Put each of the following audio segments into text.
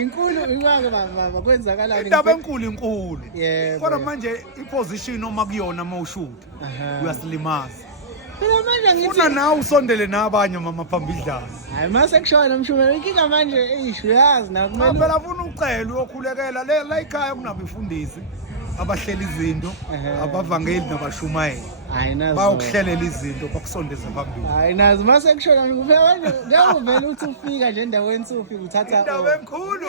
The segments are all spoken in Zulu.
inkulu ingake baba kwenzakalani indaba enkulu yebo kodwa manje iposition oma kuyona mawushuta uyasilimaza phela manje ngithi una nawe usondele nabanye mama phambidlana hayi mase kushona mshumela inkinga manje uyazi na kumele phela ufuna ucela uyokhulekela la ekhaya kunabefundisi abahleli izinto abavangeli nabashumayeli hayi nazo bayokuhlelela izinto bakusondeze phambili hayi nazo mase kushona kuphela manje ngiyakuvela uthi ufika nje endaweni ufika uthatha indaba enkulu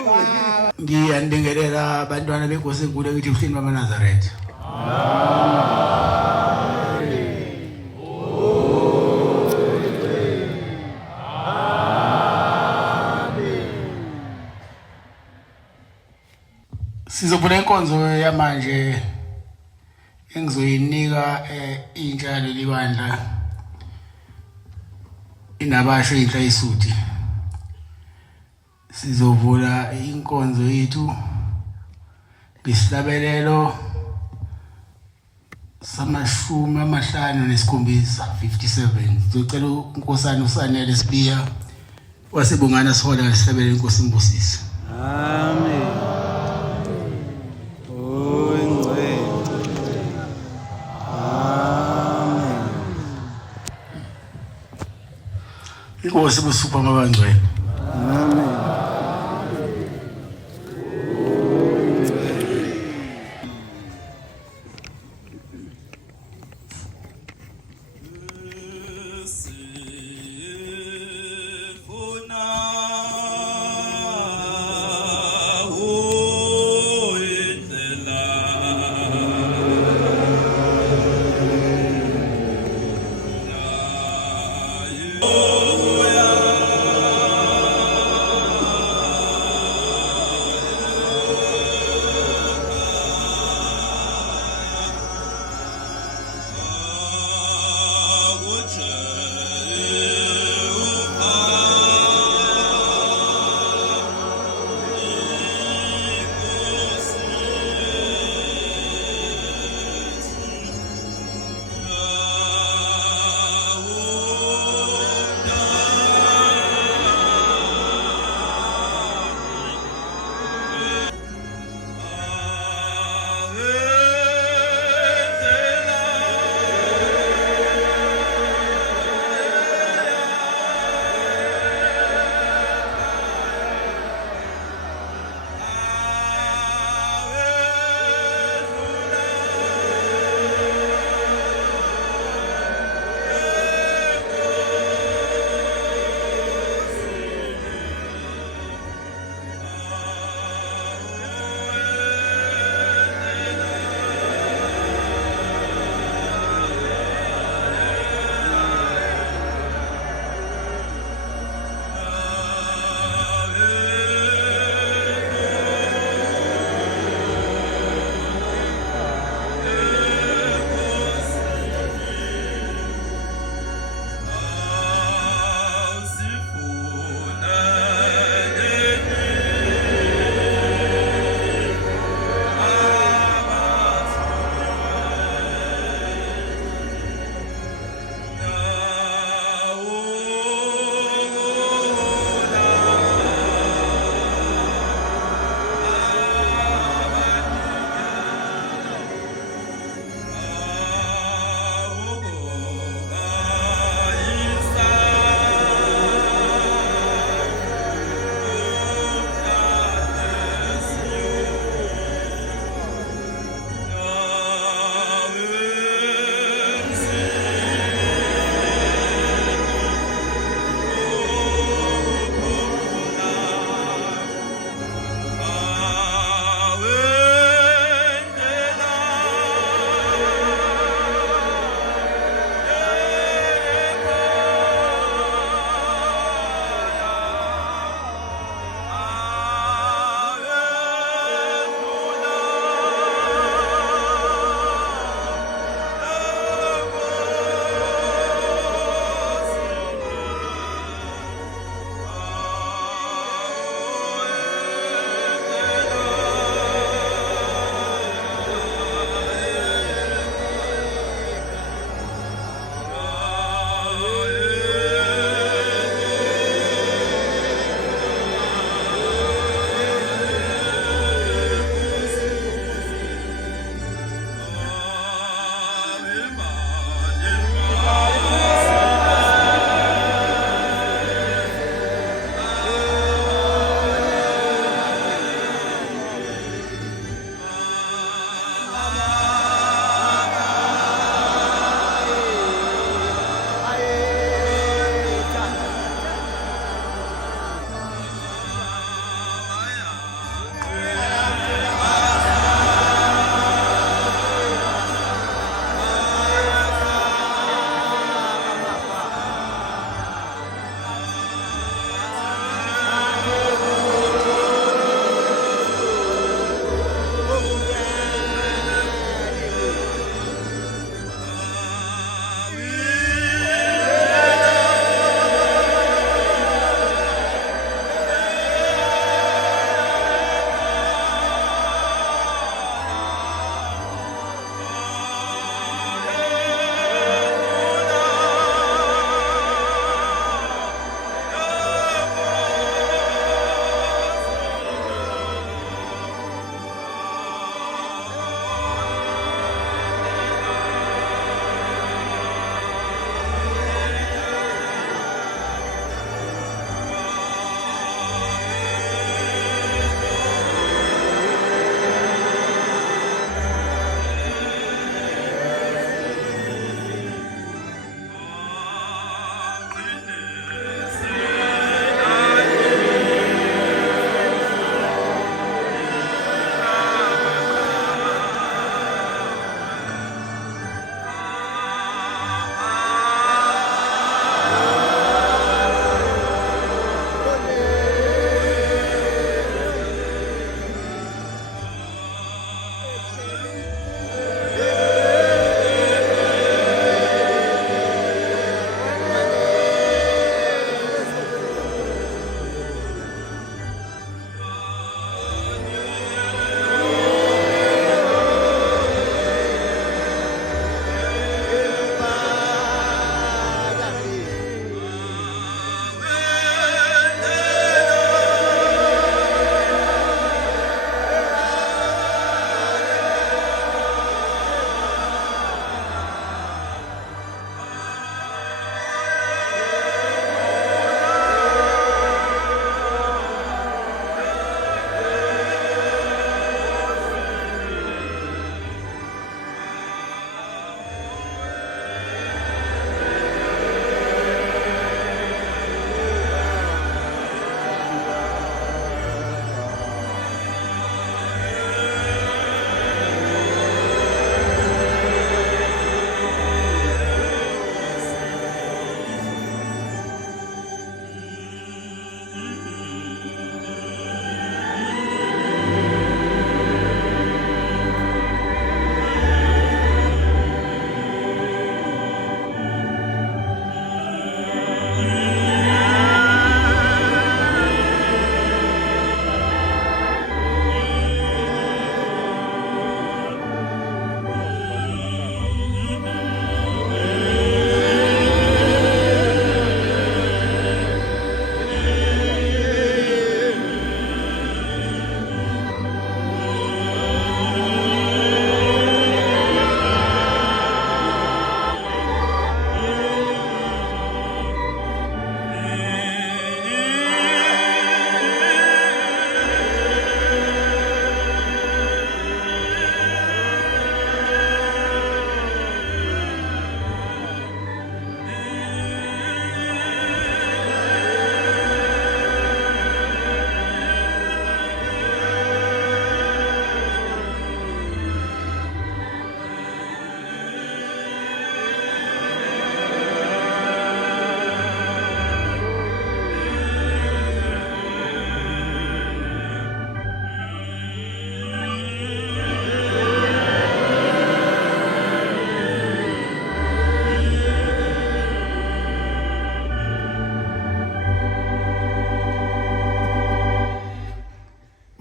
ngiyanibingelela abantwana benkosi enkulu ekithi uhleni bamaNazaretha sizobona inkonzo yamanje engizoyinika intsha lelibandla inabasho inhla isudi sizovula inkonzo yethu ngesilabelelo samashumi amahlanu nesikhombisa 57 ngicela unkosana uSanele Sibiya wasebongana sihola ngesilabelelo inkosi imbusisi amen inkosi busupha mabangcwele amen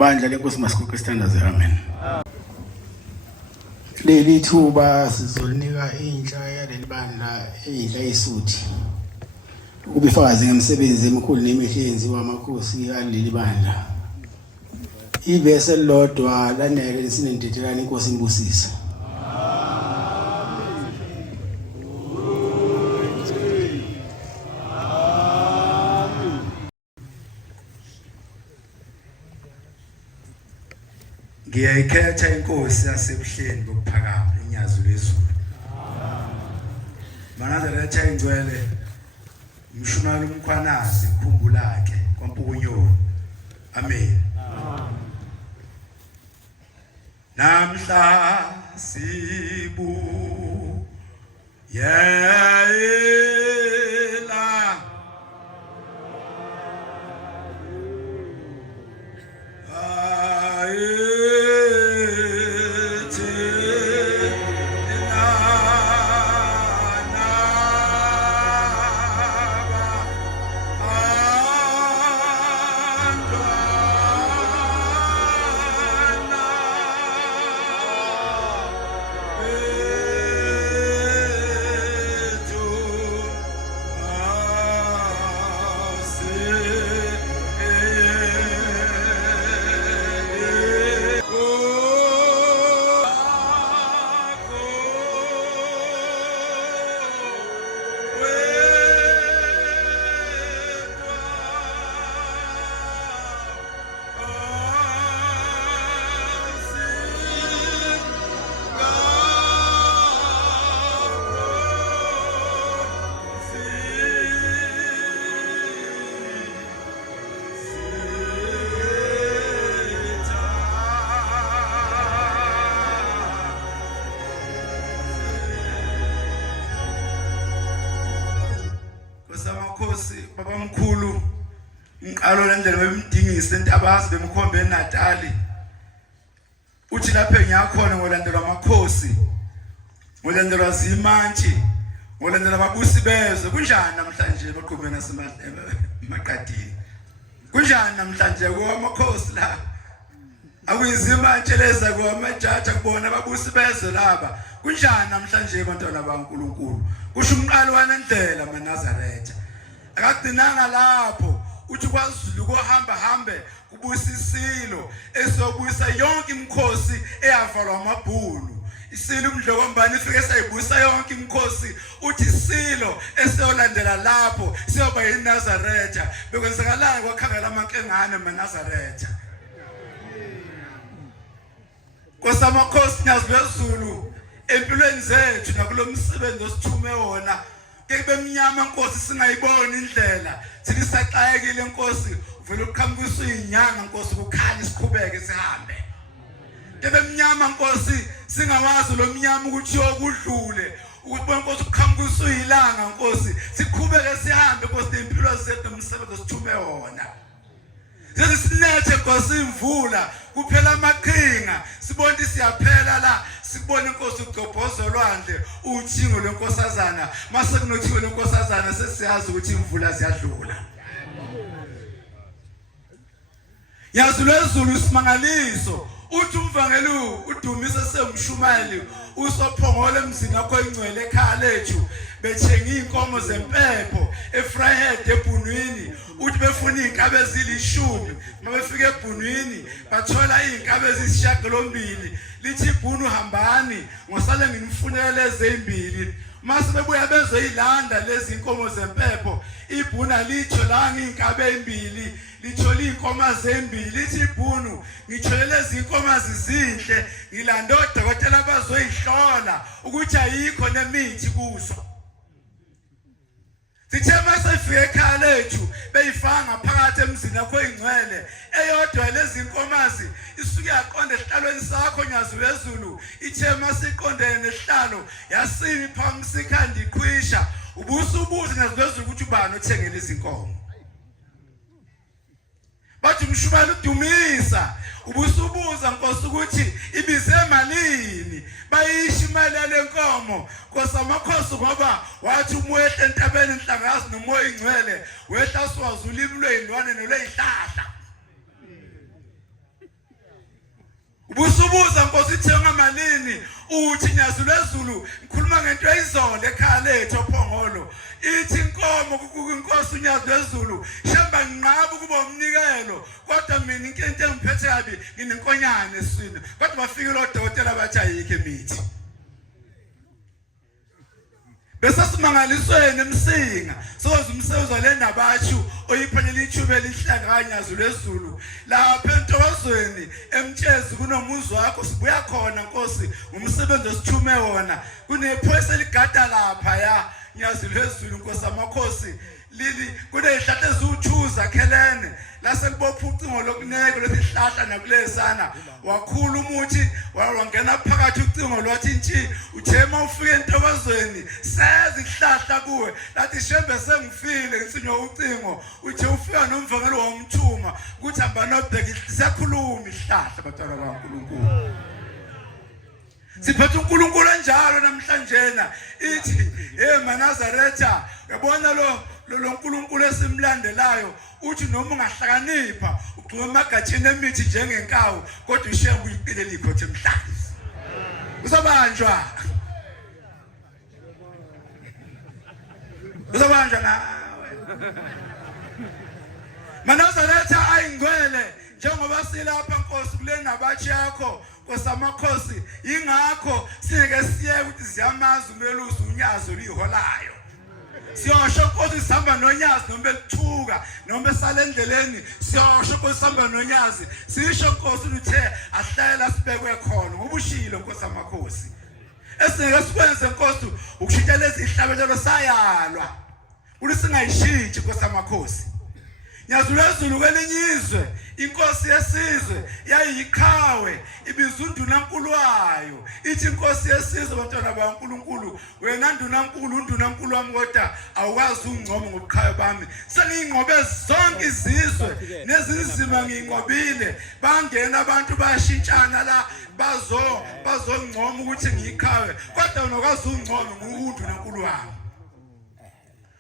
bandla lenkosi Masikoko Standards. Amen. Leli thuba sizolinika intsha yaleli bandla inhla yisuthi ubufakazi ngemsebenzi emikhulu nemihle yenziwa amakhosi aleli bandla. Ivesi elilodwa lanele lisinendedelana inkosi imbusisa. Ngiyayikhetha inkosi yasebuhleni bokuphakama inyazo lezulu. Manazaretha ingcwele umshumalo umkhwanazi khumbulake kwampukunyo. Amen. Namhla sibu yela Baba mkhulu ngiqalo lendlela bemdingisa entabazi bemkhombe eNatali uthi lapha engiyakhona ngolandelwa amakhosi ngolandelwa zimantshi ngolandelwa ababusi bezwe kunjani namhlanje baqhubena nasemaqadini kunjani namhlanje kwamakhosi la akuyizimantshi leza kwamajaji akubona ababusi bezwe laba kunjani namhlanje abantwana baNkulunkulu kusho umqalo wanendlela maNazaretha akadinanga lapho uthi kwaZulu kohamba hambe kubusisilo esobuyisa yonke imikhosi eyavalwa amabhulu isilo umdlokombani ifike sayibusa yonke imikhosi uthi isilo eseyolandela lapho siyoba yiNazaretha bekwenzakalana kwakhangela amankengane maNazaretha kosamakhosi nyaZulu empilweni zethu nakulomsebenzi osithume wona kube mnyama Nkosi singayiboni indlela sithi saxayekile Nkosi uvela ukukhambisa inyanga Nkosi kukhanya isikhubeke sihambe kube mnyama Nkosi singawazi lo mnyama ukuthi yokudlule ukuthi Nkosi ukukhambisa ilanga Nkosi sikhubeke sihambe Nkosi impilo zethu nomsebenzi osithume wona sesinethe Nkosi imvula kuphela amaqhinga sibona siyaphela la sibone Nkosi ugqobhozo lwandle uthingo lenkosazana mase kunothiwe lenkosazana sesiyazi ukuthi imvula ziyadlula yazi lezulu simangaliso uthi umvangeli udumisa semshumayeli usophongole emzini wakho ingcwele ekhaya lethu bethenga inkomo zempepho eFryhead eBhunwini uthi befuna inkabe ezili10 mabefika eBhunwini bathola inkabe ezisishagalombili lithi iBhunu hambani ngosale nginifunele ezimbili mase bebuya bezoyilanda lezi inkomo zempepho iBhunu alitholanga inkabe ezimbili lithola inkomo ezimbili lithi iBhunu ngitholele lezi inkomo zizinhle ngilanda odokotela bazoyihlola ukuthi ayikho nemithi kuzo sithema sefike ekhaya lethu beyifanga phakathi emzini wakho ingcwele eyodwa lezi inkomazi isuke yaqonda esihlalweni sakho nyazi lezulu ithema siqondene nesihlalo yasini phambi sikhandi iqhwisha ubusubuze nyazi lezulu ukuthi ubani othengele izinkomo bathi umshumela udumisa ubusubuza Nkosi ukuthi ibize malini bayisho imali lenkomo Nkosi amakhosi ngoba wathi umwehle entabeni enhlangazi nomoya ingcwele wehla siwazi ulimi lwezilwane nolwezihlahla Ubusubuza Nkosi ithenga malini uthi nyazulezulu ngikhuluma ngento eyizolo ekhaya lethu ophongolo ithi inkomo kuNkosi unyazulezulu shamba nqaba kuba umnikelo kodwa mina into engiphethe kabi nginenkonyane eswini kodwa bafike lo dokotela bathi ayikho imithi besasimangalisweni emsinga soze umsebenzi le ndabashu oyiphenyela ithuba elihlanga kanyazulezulu lapha entozweni emtshezi kunomuzi wakho sibuya khona Nkosi umsebenzi osithume wona kunephoyisa eligada lapha ya nyazulezulu Nkosi amakhosi lili kunezihlahla eziwuthuza khelene laselibopha ucingo lokuneke lesihlahla nakulesana wakhula umuthi wangena phakathi ucingo lwathi nti uthema ufike entobazweni sezihlahla kuwe lathi shembe sengifile ngisinywa ucingo uthe ufika nomvangelo womthuma ukuthi hamba nobheki siyakhuluma ihlahla batwana kaNkulunkulu siphethe uNkulunkulu enjalo namhlanje ithi eManazaretha yabona lo uNkulunkulu esimlandelayo uthi noma ungahlakanipha ugcina emagathini emithi njengenkawu kodwa ishembe uyiqile likhothe emhlanje uzabanjwa nawe Manazaretha ayingcwele njengoba silapha Nkosi kule nabathi yakho Nkosi amakhosi ingakho singeke siye ukuthi ziyamaza umelusi unyazo liholayo siyosho Nkosi sihamba nonyazi noma belithuka noma besala endleleni siyosho Nkosi sihamba nonyazi sisho Nkosi uthe ahlayela sibekwe khona ngoba ushilo Nkosi amakhosi esingeke sikwenze Nkosi ukushintshela lezi ihlabelelo sayalwa ukuthi singayishintshi Nkosi amakhosi nyazulezulu kwelinyizwe inkosi yesizwe yayiyiqhawe ibizundunankulu wayo ithi inkosi yesizwe bantwana baNkulunkulu wena ndunankulu wami kodwa awukazi ungcomo ngobuqhawe bami sengingqobe zonke izizwe nezinzima ngingqobile bangena abantu bayashintshana la bazongcoma ukuthi ngiyiqhawe kodwa wena awukazi ungcomo ngundunankulu wami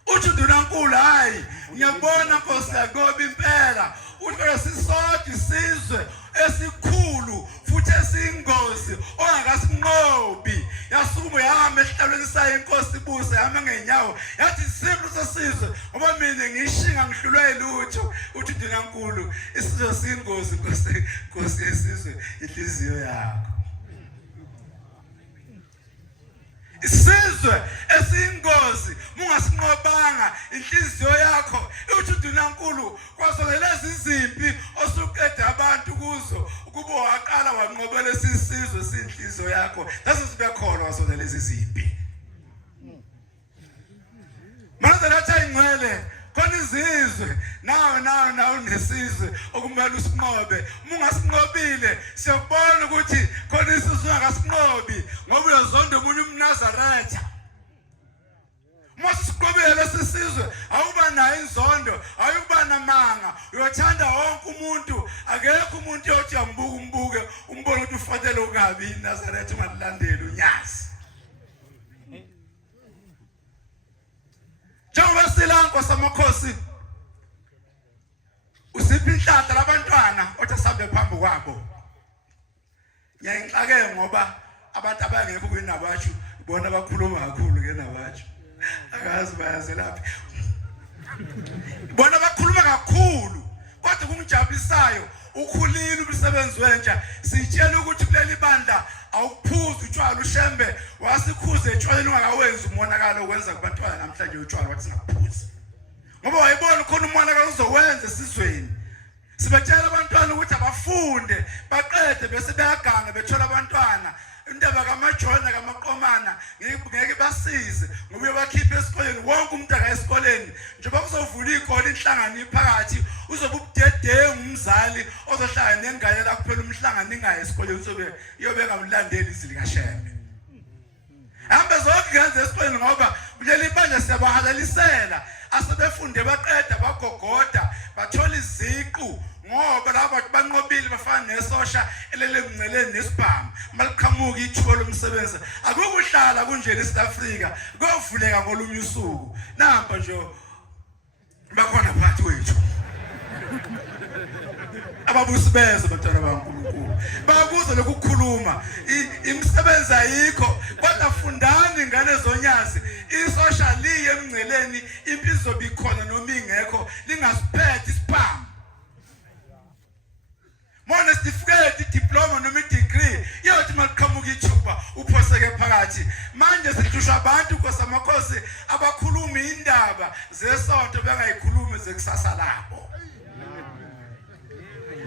uthi ndunankulu hayi ngiyabona Nkosi yagoba impela uthi sisodwa isizwe esikhulu futhi esiyingozi ongakasinqobi yasukuma yahamba esihlalweni sayo inkosi ibuse yahamba ngenyawo yathi simple sesizwe ngoba mina ngishinga ngihlulwe lutho uthi ndunankulu isizwe siyingozi Nkosi yesizwe inhliziyo yakho isizwe esiyingozi mungasinqobanga inhliziyo yakho uthi ndunankulu kwasonela izimpi osuqeda abantu kuzo ukuba waqala wanqobela isizwe sinhliziyo yakho lase sibe khona wasonela izimpi Manazaretha ingcwele khona izizwe nawe nesizwe okumele usinqobe mungasinqobile siyabona ukuthi khona isizwe ongakasinqobi ngoba uyazonda umunye umNazaretha masiqobele lesizwe awuba nayo inzondo awuba namanga uyothanda wonke umuntu akekho umuntu othi umbuke umbone ukuthi ufatele ukabi iNazaretha ungalandeli unyazi njengoba silanko samakhosi usiphi inhlahla labantwana othi sabe phambi kwabo ngiyayinhlake ngoba abantu abangekho kwinabatshu bona bakhuluma kakhulu kenabatshu akazi bayazelaphi bona bakhuluma kakhulu kodwa kungijabulisayo ukhulile umsebenzi wentsha sitshela ukuthi kuleli bandla awuphuzi utshwala ushembe wasikhuze etshwaleni ungakawenzi umonakalo okwenza kubantwana namhlanje utshwala wathi singaphuzi ngoba wayibona khona umonakalo uzowenza esizweni sibetshela abantwana ukuthi abafunde baqede bese bayaganga bethola abantwana indaba kaMajona kaMaqomana ngeke basize ngoba uyobakhipha esikoleni wonke umuntu akayesikoleni njengoba kuzovula ikole inhlangano iphakathi uzobe ubudede ngumzali ozohlala nengane la kuphela umhlangano ingayi esikoleni uzobe iyobeka umlandeli izilika shembe hambe zonke ngenze esikoleni ngoba kuleli bandla siyabahalalisela asebefunde baqeda bagogoda bathola iziqu ngoba laba banqobile bafana nesosha elele ngceleni nesibhamu maliqhamuka ithuba lomsebenzi akukuhlala kunjeni eSouth Africa kuvuleka ngolunye usuku namba nje bakhona phakathi wethu ababusi bezwe abantwana bakaNkulunkulu bakuzwe lokukhuluma imisebenzi ayikho kodwa fundani ingane zonyazi isocial emngceleni impilo zobikhona noma ingekho lingasiphethe isiphamu Mona certificate diploma noma degree yothi maqhamuka ithuba uphoseke phakathi manje sihlusha abantu kosamakhosi abakhuluma indaba zesonto bengayikhulumi zekusasa labo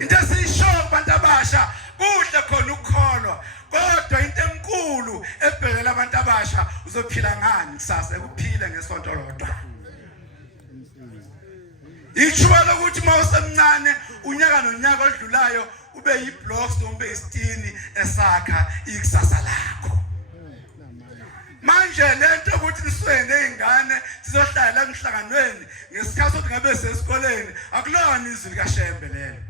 into sisho abantu abasha kuhle khona ukukholwa kodwa into enkulu ebhekela abantu abasha uzophila ngani kusasa ekuphile ngesonto lodwa Ichuba lokuthi mawusemncane unyaka nonyaka odlulayo ube yiblocks noma ube istini esakha ikusasa lakho manje lento ukuthi niswene izingane sizohlala emhlanganweni ngesikhathi sokuthi ngabe sesikoleni akulona izwi likaShembe lelo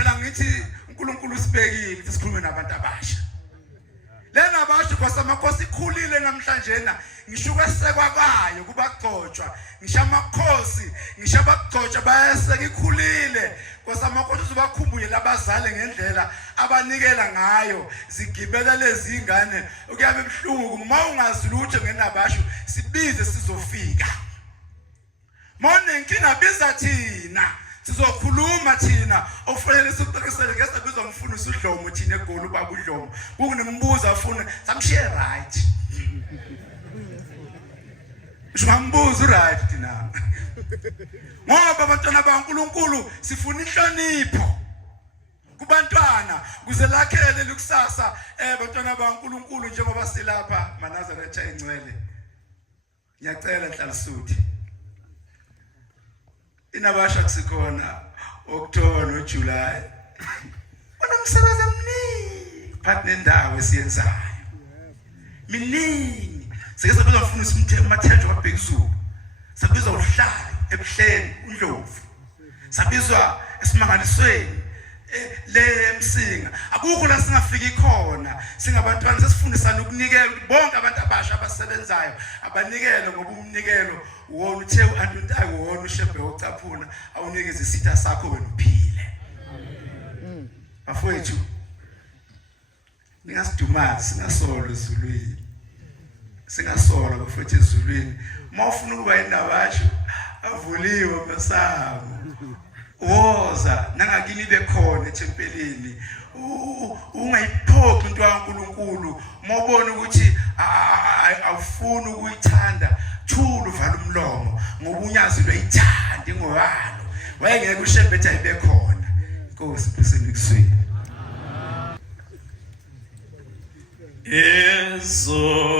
phela ngithi uNkulunkulu usibekile ukuthi sikhulume nabantu abasha lena abasha kwasamakhosi ikhulile namhlanje na ngisho kwesekwa kwayo kubagcotshwa ngisho amakhosi ngisho abagcotshwa bayaseka ikhulile kwasamakhosi uzobakhumbule labazali ngendlela abanikela ngayo zigibela lezi ingane okuyabe ebhlungu uma ungazilutho ngenabasho sibize sizofika mona inkinga biza thina sizokhuluma thina ofanele siqhekisele ngesabizwa ngifundisa udlomo thina egoli ubaba udlomo kunginembuzo afuna samshiye right Shumambuzo right thina ngoba abantwana bakaNkulunkulu sifuna inhlonipho kubantwana kuze lakhele likusasa abantwana bakaNkulunkulu njengoba silapha maNazaretha engcwele ngiyacela Nhlalasuthi inabasha kusikhona October no July unomsebenzi omningi phakathi nendawo esiyenzayo miningi sike sabizwa mfundisi uMthetho kwaBhekuzulu sabizwa uhlalo ebuhleni uNdlovu sabizwa esimangalisweni le Msinga akukho la singafiki khona singabantwana sesifundisana ukunikela bonke abantu abasha abasebenzayo abanikele ngoba umnikelo wona uthe uAntuntayo wona uShembe wocaphuna awunikeze isitha sakho wena uphile afowethu ningasidumazi singasolo ezulwini singasola bafethu ezulwini mawufuna ukuba indabasho avuliwe masango woza nangakini bekhona ethempelini ungayiphokhi into kaNkulunkulu mawubona ukuthi awufuni ukuyithanda thula uvala umlomo ngoba unyazi lwayithanda ingowalo wayengeke uShembe ethi ayibekhona Nkosi kusekusweni ezolweni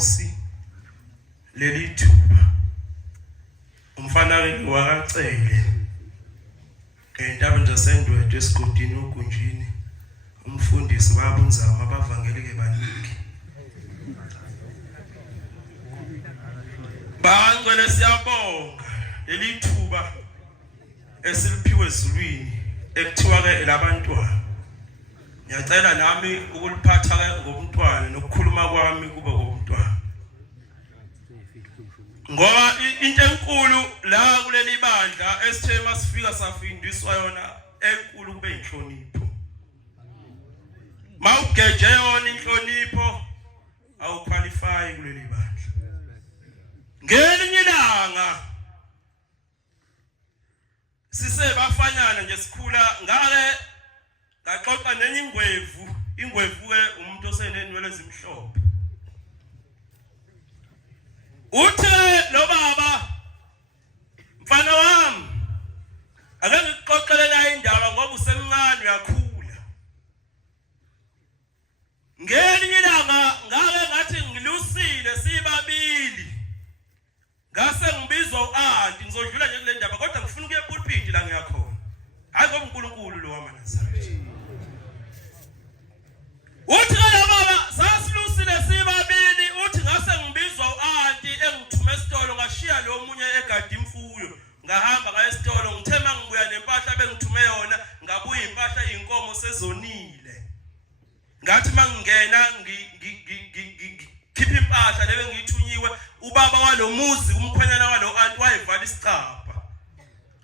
Nkosi leli thuba umfana wakacele ngentaba nje sendwethu esigodini ogunjini umfundisi babunzama abavangeli ke baningi bangcwele siyabonga leli thuba esiliphiwe ezulwini ekuthiwa ke labantwana ngiyacela nami ukuliphatha ke ngomntwana nokukhuluma kwami kube ngomntwana ngoba into enkulu la kuleli bandla esithe masifika safindiswa yona enkulu kube inhlonipho mawugeje yona inhlonipho awuqualify kuleli bandla ngelinye ilanga sisebafanyana nje sikhula ngale ngaxoxa nenye ingwevu ke umuntu osenenwele ezimhlophe uthe lo baba mfana wami ake ngixoxele la indaba ngoba usemncane uyakhula ngelinye ilanga ngake ngathi ngilusile sibabili ngase ngibizwa uanti ngizodlula nje kule ndaba kodwa ngifuna ukuya epulpit la ngiyakhona hayi ngoba uNkulunkulu lo wamaNazaretha uthi la baba sasilusile sibabili uthi ngase ngibizwa uanti engithume esitolo ngashiya lo munye egadi imfuyo ngahamba ngaye esitolo ngithema ngibuya nempahla bengithume yona ngabuya impahla yinkomo sezonile ngathi mangingena khipha impahla lebe ngiyithunyiwe ubaba walomuzi umkhwenyana walo anti wayevala isicapha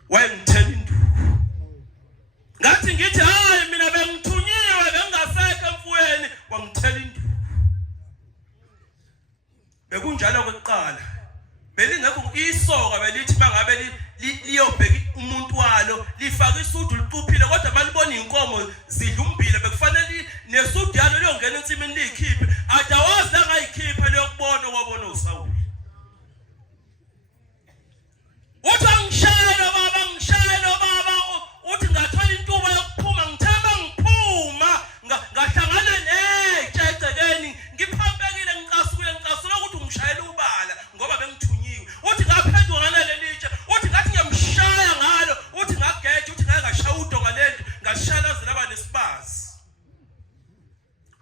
wayengithela induku ngathi ngithi hayi mina bengithunyiwe bengasekho emfuyeni wangithela induku bekunjalo kokuqala belingekho isoka belithi mangabe liyobheka umuntu walo lifaka isudi licuphile kodwa malibona inkomo zidlumbile bekufanele nesudi yalo liyongena ensimini liyikhiphe adawazi la ngayikhipha liyokubona kwabona uSawuli uthi angishayela baba uthi ngathola intuba yokuphuma ngithemba ngiphuma ngahlangana nejecekeni ngiphambekile ngicasula ukuthi ungishayela ubala ngoba bengithunyiwe uthi ngaphendula ngalelitshe uthi ngathi ngiyamshaya ngalo uthi ngageje uthi ngashaya udonga lento ngashalazela abanesibazi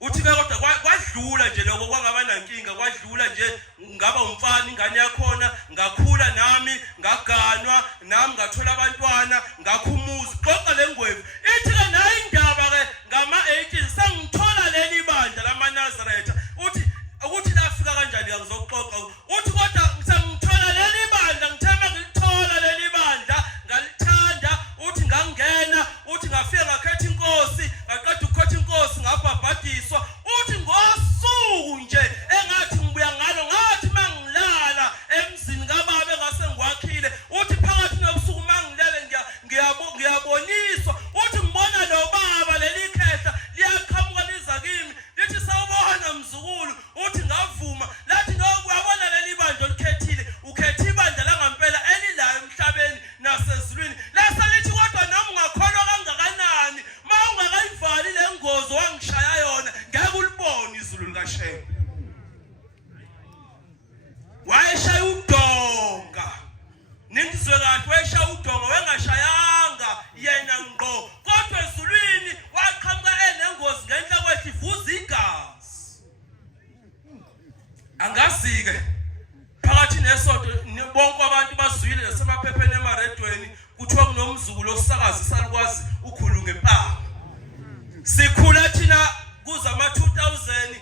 uthi kodwa kwadlula nje lokho kwangaba nankinga kwadlula nje ngaba umfana ingane yakhona ngakhula nami ngaganwa nami ngathola abantwana ngakhumuza xoxa lengwevu ithi ke nayo indaba ke ngama-18 sangithola leli bandla lamaNazaretha uthi ukuthi lafika kanjani ngizoxoxa uthi kodwa sangithola leli bandla ngithemba ngilithola leli bandla ngalithanda uthi ngangena uthi ngafika ngakhetha inkosi ngaqeda ukukhetha inkosi ngabhabhadiswa uthi ngosuku nje engathi ngibuya ngalo ngathi mangilala emzini kaBaba ngase ngwakhile uthi phakathi nobusuku mangilele ngiyaboniswa uthi ngibona lo baba leli khehla liyaqhamuka liza kimi lithi sawubona mzukulu uthi ngavuma lathi ngokuyabona leli bandla likhethile ukhetha ibandla langampela elilayo emhlabeni nasezulwini laselithi kodwa noma ungakholwa kangakanani mawungakayivali lengozo wangishaya yona ngeke ulibone izulu likaShembe wayeshaya udonga ningizwe kahle wayeshaya udonga wengashayanga yena ngqo kodwa ezulwini waqhamuka enengozi ngenhla kwethu ivuza igazi angazike phakathi nesonto bonke abantu bazwile nasemaphepheni emaredweni kuthiwa kunomzukulu osakazi salikwazi ukhulu ngempama sikhula thina kuza ama-2000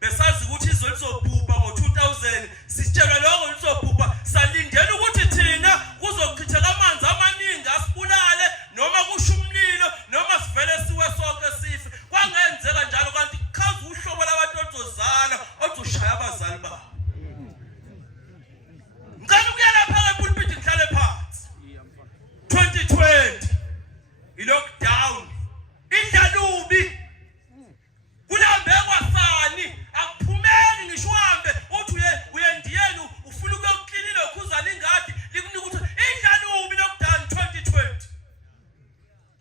besazi ukuthi izwe lizobhubha ngo-2000 sitshelwa lokho lizobhubha salindela ukuthi thina kuzochitheka amanzi amaningi asibulale noma kusho umlilo noma sivele siwe sonke sife kwangenzeka njalo kanti kukhaza uhlobo labantu oluzozala ozoshaya abazali babo ngani ukuyalapha epulpiti ngihlale phansi 2020 i-lockdown indlalubi kulambe kwasani akuphumeli ngisho uhambe uthi uyendiyeni ufuna ukuyokuklinile ukhuzana ingadi likunika ukuthi indlalubi lockdown 2020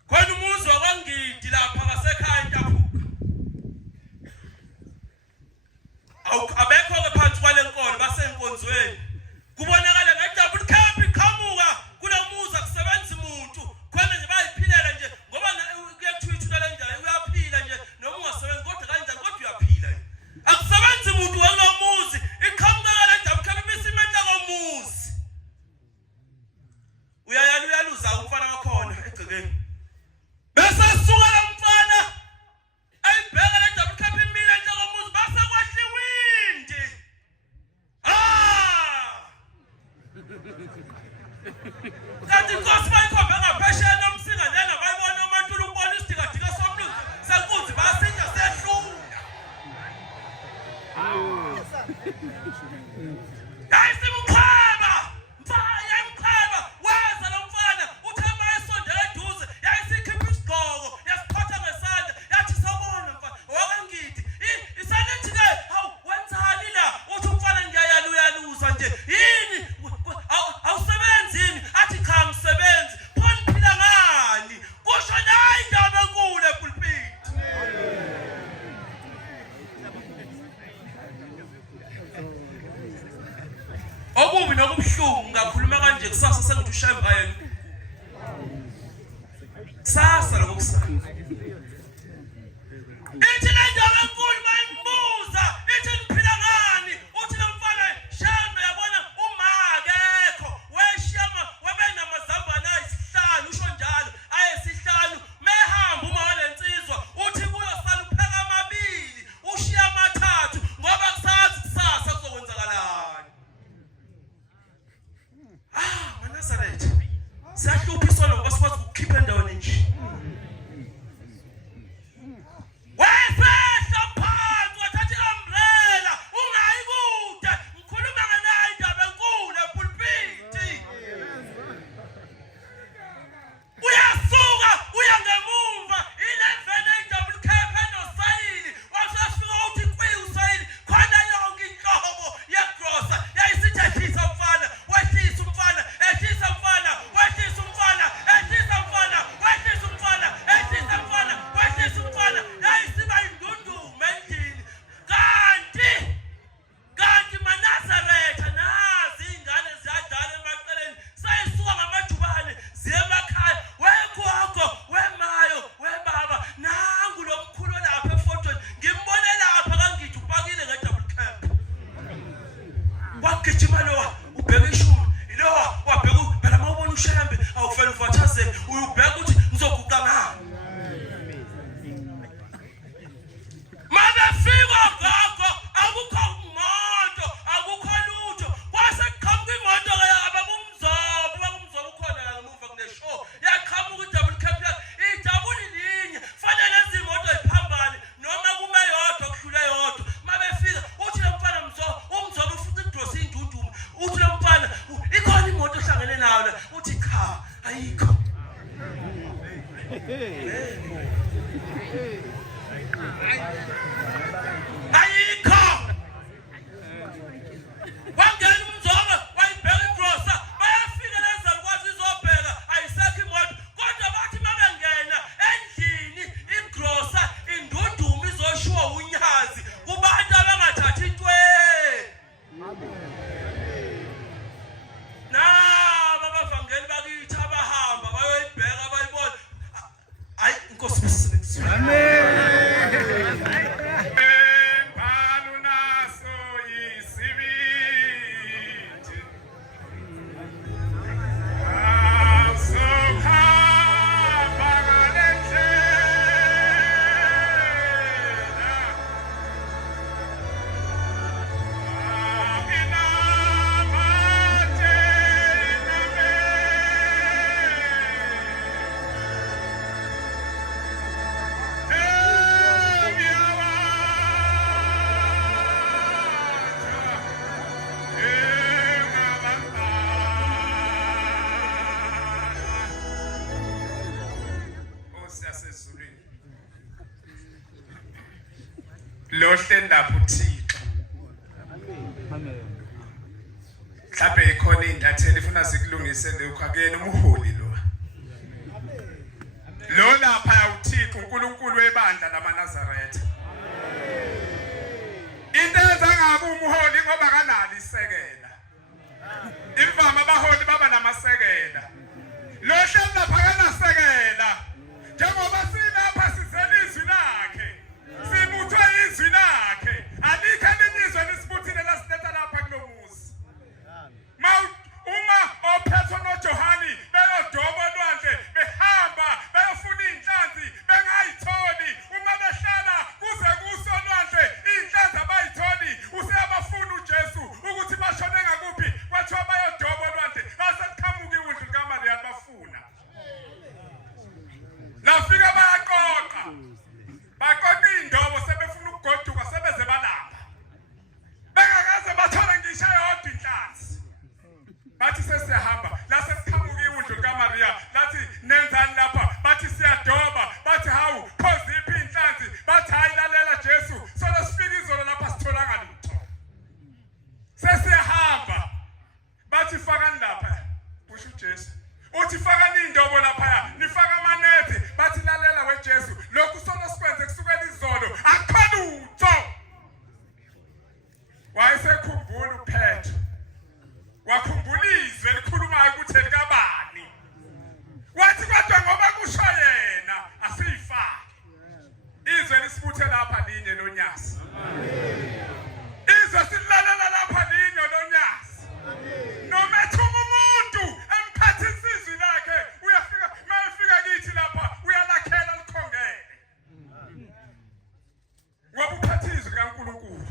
khona umuzi wakwangidi lapha ngasekhaya eNtaphuka abekho-ke phansi kwale enkonzweni kubonakala ngedouble cap iqhamuka kulomuzi akusebenzi umuntu khona nje bayiphilela nje ngoba kuyakuthuthula kanjani uyaphila nje noma ungasebenzi kodwa kanjani kodwa uyaphila akusebenzi umuntu welomuzi iqhamuka le double cap imisimenta komuzi uyaluza umfana wakhona egcekeni bese suka lo mfana ayibheka le double cap imile njengomuzi base kwahliwindi kanti inkosi bayikhombe ngaphesheya nomsinga njena bayibona uMaNtuli ukubona isidikadika somlungu senkunzi basinja sehlula yayisimqheba yayimqheba waza lo mfana uthe mayesondela eduze yayisikhipha isigqoko yasiphatha ngesandla yathi sabona mfana wakangidi isanithi-ke hawu wenzani la uthi umfana ngiyayaluza nje yini awusebenzini athi cha ngisebenzi pho niphila ngani kusho nayi indaba enkulu epulpiti okubi nokubuhlungu ngakhuluma kanje kusasa sengithi ushaye ngayo kusasa lokusasa ithi le ndaba enkulu bayimbuza ithi niphila ngani uthi lo mfana shambe yabona umakekho weshiyama wabenamazambane ayisihlanu usho njalo ayesihlanu mehamba uma walensizwa uthi kuyosala upheka amabili ushiya amathathu ngoba kusazi kusasa kuzokwenzakalani maNazaretha siyahluphiswa ngoba sikwazi ukukhipha endaweni nje wesehla phansi wathatha i-umbrella ungayi kude ngikhuluma ngenayo indaba enkulu epulpiti uyasuka uya ngemumva ilevele i-double cap enosayini wasefika uthi kwi usayini khona yonke inhlobo yegrosa yayisithi ehlisa umfana wehlisa umfana ehlisa umfana wehlisa umfana ehlisa umfana wehlisa umfana ehlisa umfana wehlisa umfana yayisiba indundumo endlini kanti maNazaretha nazi ingane ziyadlala emaceleni sayisuka ngamajubane ziye emakhaya wegogo wemayo webaba nangu lo mkhulu lapha efotweni ngimbone lapha kangithi upakile ngedouble cap wagijima lowa ubheka ishumi ilowa wabheka phela uma ubona ushelembe awufela ufathazeke uyubheka ukuthi ngizoguqa ngani mabefika gogo akukho moto akukho lutho kwase kuqhamuka imoto-ke abakumzobo ukhona la ngemuva kuneshow yaqhamuka i-double cap yakhe ijabuli linye fanele lezi moto ziphambane noma kume yodwa kudlule yodwa mabefika uthi lo mfana umzobo ufuna ukudrosa indunduma uthi lo mfana ikhona imoto ohlangene nayo la uthi cha ayikho ayikho wangena umzobo wayibheka igrosa bayafika lezalukwazi izobheka ayisekho imoto kodwa bathi mabengena endlini igrosa indunduma izoshiwa unyazi kubantu abangathathi intweni naba abavangeli bakithi abahamba bayoyibheka bayibona hayi inkosi bisizwe lohlenda uThixo mhlawumbe ikhona intatheli ifuna sikulungise lokho akuyena umholi lo lapha uThixo uNkulunkulu webandla lamaNazaretha into enza ngabe umholi ngoba kanali isekelo kaNkulunkulu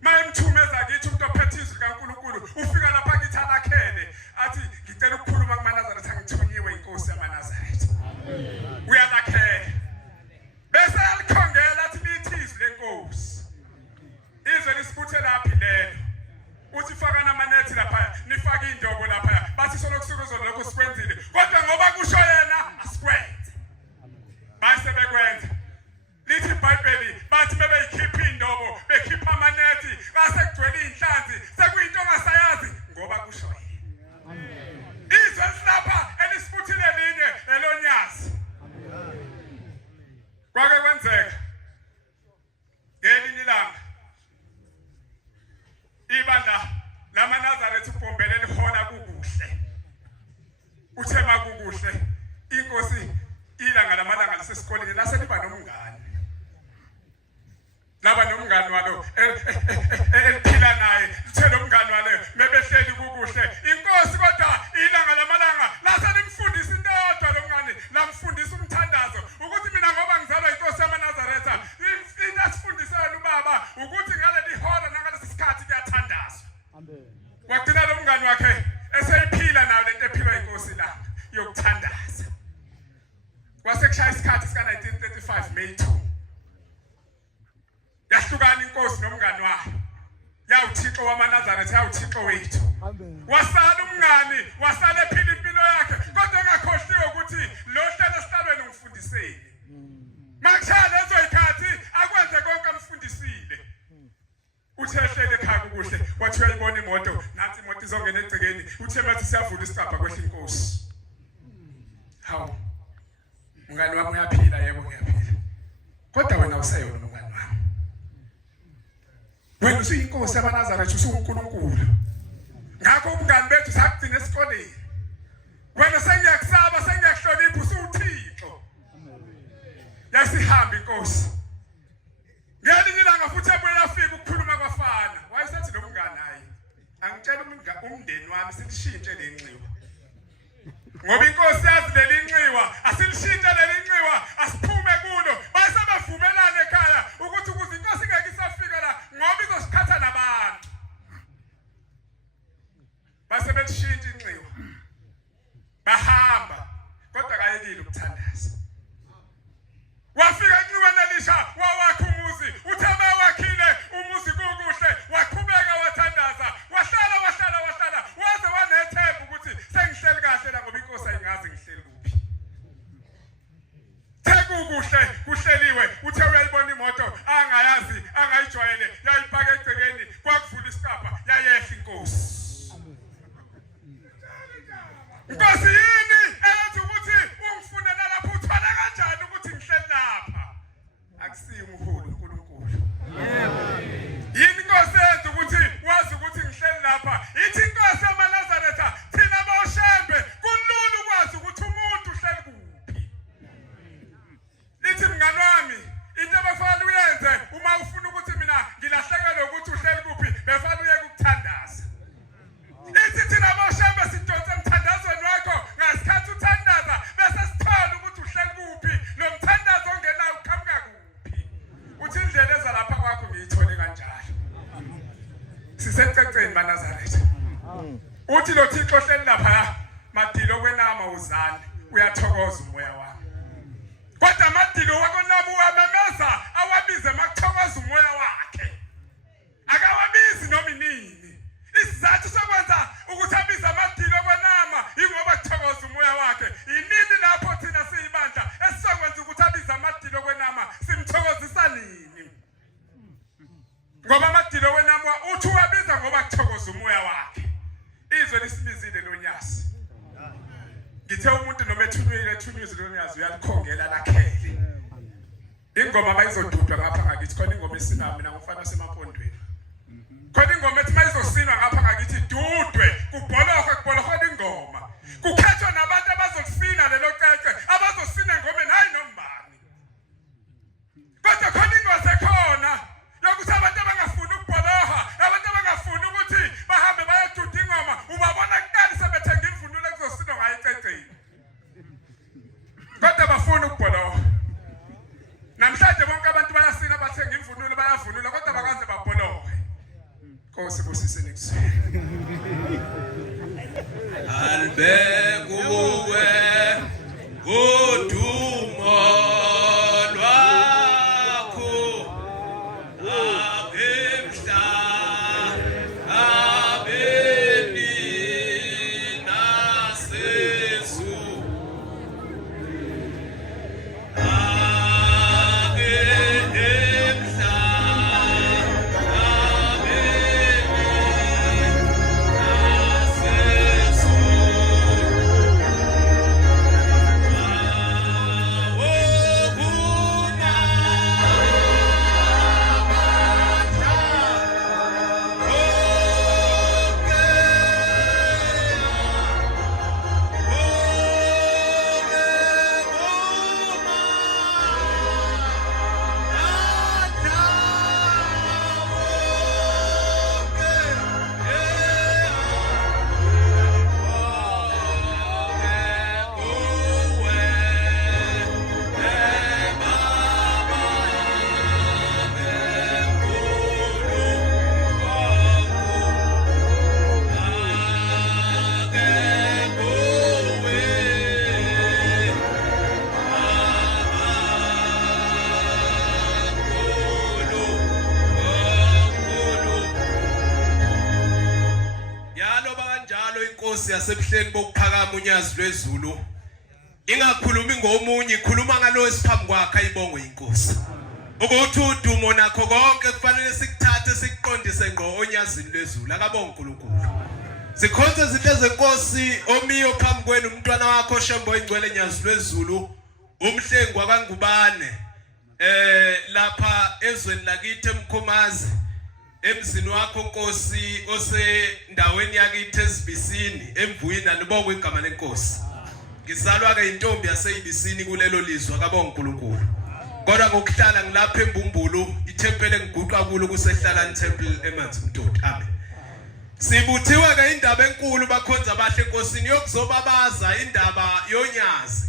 mayemthumeza kithi umuntu ophethe izwi kaNkulunkulu ufika lapha kithi alakhele athi ngicela ukukhuluma kumaNazaretha angithunyiwe inkosi yamaNazaretha uyalakhela bese alikhongela athi lithi izwi lenkosi izwe lisifuthe laphi lelo uthi faka namanethi lapha nifaka indobo lapha bathi solokusukuzo lokho sikwenzile kodwa ngoba kusho yena asikwenze base bekwenza lithi iBhayibheli bathi bebeyikhipha indobo bekhipha amanethi base kugcwele inhlanzi sekuyinto ongasayazi ngoba kusho yena izwe silapha elisifuthile linye elonyazi kwake kwenzeka ngelinye ilanga ibandla lamaNazaretha uBhombele lihola kukuhle uthema kukuhle inkosi ilanga lamalanga lisesikoleni lase liba nomngane laba nomngane walo eliphila naye lithe nomngane wale mebehleli kukuhle inkosi kodwa ilanga lamalanga lase limfundisa into yodwa lomngane lamfundisa umthandazo ukuthi mina ngoba ngizalwa inkosi yamaNazaretha into asifundisela ubaba ukuthi ngaleli hora nangalesi sikhathi kuyathandazwa wagcina lo mngane wakhe eseyiphila nayo lento ephilwa inkosi la yokuthandaza kwasekushaya isikhathi sika 1935 May 2 yahlukana inkosi nomngane wayo yawuthixo wamaNazaretha yawuthixo wethu wasala umngane wasala ephila impilo yakhe kodwa engakhohliwe ukuthi lo hlelo esihlalweni ngifundiseni makushaya lezo ikhathi akwenze konke amfundisile uthe ehlele ekhaya kuhle wathi uyayibona imoto nathi imoto izongena egcekeni uthe mathi siyavula isicabha kwehla inkosi hawu mngane wami uyaphila yebo uyaphila kodwa wena useyona mngane wami wena usuyinkosi yamaNazaretha usuNkulunkulu ngakho umngane bethu sakugcina esikoleni wena sengiyakusaba sengiyakuhlonipha usuthixo yasihamba inkosi ngelinye ilanga futhi ebuye yafika ukukhuluma kwafana wayesethi lo mngane hayi angitshela umndeni wami silishintshe lenxiwa ngoba inkosi yazi lelinxiwa asilishintshe lelinxiwa asiphume kulo basebavumelana ekhaya ukuthi ukuze inkosi ngeke isafika la ngoba izosikhatha nabantu basebelishintsha inxiwa bahamba kodwa kayekile ukuthandaza wafika enxiweni elisha wawakha umuzi utheme wakhile umuzi kukuhle waqhubeka wathandaza wahlala waze wanethemba ukuthi sengihleli kahle la ngoba inkosi ayingazi ngihleli kuphi kuhle kuhleliwe uthe uyayibona imoto angayazi angayijwayele yayipaka egcekeni kwakuvula isicabha yayehla inkosi Nkosi yini ethi ukuthi ungifunela lapho uthwala kanjani ukuthi ngihleli lapha akusiyi umholi uNkulunkulu yini inkosi ethi ukuthi wazi ukuthi ngihleli lapha ithi inkosi yamaNazaretha thina boshembe kulula ukwazi ukuthi umuntu uhleli kuphi ithi mngani wami into abafanele uyenze uma ufuna ukuthi mina ngilahlekelwe ukuthi uhleli kuphi befanele uye ukuthandaza ithi thina boshembe sidonse emthandazweni wakho ngasikhathi uthandaza bese sithola ukuthi uhleli kuphi lo mthandazo ongenayo uqhamuka kuphi uthi indlela eza lapha kwakho ngiyithole kanjalo sisececeni maNazaretha uthi lo Thixo ohleli lapha madilo kwenama uzane uyathokoza umoya wami kodwa madilo wakonama uwamemeza awabize makuthokoza umoya wakhe akawabizi noma inini isizathu sokwenza ukuthi abize amadilo kwenama ingoba kuthokoza umoya wakhe inini lapho thina siyibandla esizokwenza ukuthi abize amadilo kwenama simthokozisa nini ngoba amadilo kwenama uthi uwabiza ngoba kuthokoza umoya wakhe izwe lisibizile lonyasi ngithe umuntu noma ethunyuzile lonyasi uyalikhongela lakhele ingoma bayizodudwa ngapha ngakithi khona ingoma esinami mina ngofana semampondweni khona ingoma ethi mayizosinwa ngapha ngakithi dudwe kubholokhwe ingoma kukhethwa nabantu abazosina lelo cece abazosina engomeni hayi nombani kodwa khona ingozi ekhona yokuthi abantu abangafuni ukubholoha abantu abangafuni ukuthi bahambe bayoduda ingoma ubabona kuqala sebethenga imvunulo ekuzosina ngayo ececeni kodwa bafuna ukubholoha namhlanje bonke abantu bayasina bathenga imvunulo bayavunula kodwa bakaze babholoke. Nkosi kusisele kusi. Albekuwe udumo lwakho abemhla abeni nasezu yasebuhleni bokuphakama unyazi lwezulu ingakhulumi ngomunye ikhuluma ngalo esiphambi kwakhe ayibongwe inkosi ukuthi udumo nakho konke kufanele sikuthathe sikuqondise ngqo onyazini lwezulu akabonge uNkulunkulu sikhonze izinto ezenkosi omiyo phambi kwenu umntwana wakho Shembo ingcwele nyazi lwezulu umhlengi wakangubane lapha ezweni lakithi eMkhomazi emzini wakho Nkosi osendaweni yakithi eSibisini emvuyini alibongwe igama lenkosi ngizalwa ke intombi yaseYibisini kulelo lizwe akabonge uNkulunkulu kodwa ngokuhlala ngilapha eMbumbulu ithempele ngiguqa kulo kusehlala itemple emanzi umtoti amen sibuthiwe ke indaba enkulu bakhonza abahle enkosini yokuzobabaza indaba yonyazi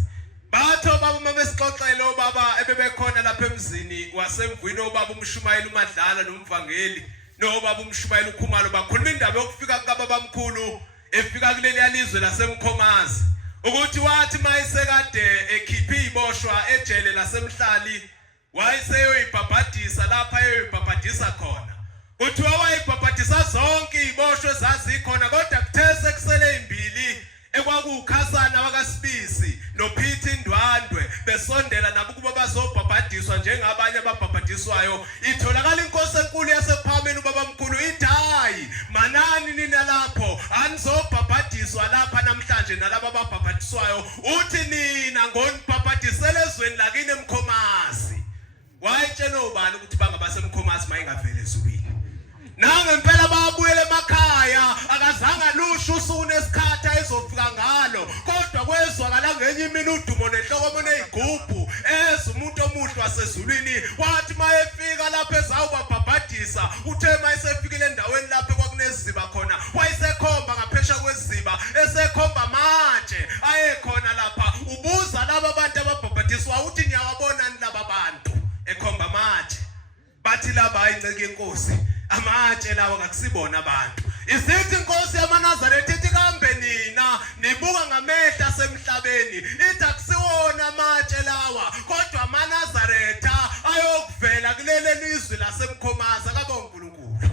batho baba mabesixoxele obaba ebebekhona lapha emzini wasemvuyini obaba umshumayeli uMadlala nomvangeli nobaba umshumayeli uKhumalo bakhuluma indaba yokufika kuBaba Mkhulu efika kuleli yalizwe laseMkhomazi ukuthi wathi mayisekade ekhiphi iboshwa ejele lasemhlali wayeseyoyibhabhadisa lapha eyoyibhabhadisa khona uthi wayibhabhadisa zonke iboshwe zazikhona kodwa kuthese kusele imbili ekwakukhasana wakaSibisi noPhithi Ndwandwe besondela nabo kuba bazobhabhadiswa njengabanye ababhabhadiswayo itholakala inkosi enkulu yasephameni uBaba Mkhulu ithi hayi manani nina lapho anizobhabhadiswa lapha namhlanje nalabo ababhabhadiswayo uthi nina ngonibhabhadisele ezweni lakini eMkhomazi wayetshela ubani ukuthi bangabaseMkhomazi mayingavele ezulwini nangempela babuyele emakhaya akazanga lusho usuku nesikhatha ezofika ngalo kodwa kwezwakala ngenye imini udumo nenhloko nezigubhu umuntu omuhle wasezulwini wathi mayefika lapha ezawubabhabhadisa uthe mayesefikile endaweni lapha kwakuneziba khona wayesekhomba ngaphesha kweziba esekhomba manje ayekhona lapha ubuza laba abantu ababhabhadiswa uthi niyawabona laba bantu ekhomba manje bathi laba ayinceke inkosi amatshe lawa kakusibona abantu isithi inkosi yamaNazaretha ithi kambe nina nibuka ngamehla semhlabeni ithi akusiwona amatshe lawa kodwa amaNazaretha ayokuvela kuleli lizwe laseMkhomazi akabonge uNkulunkulu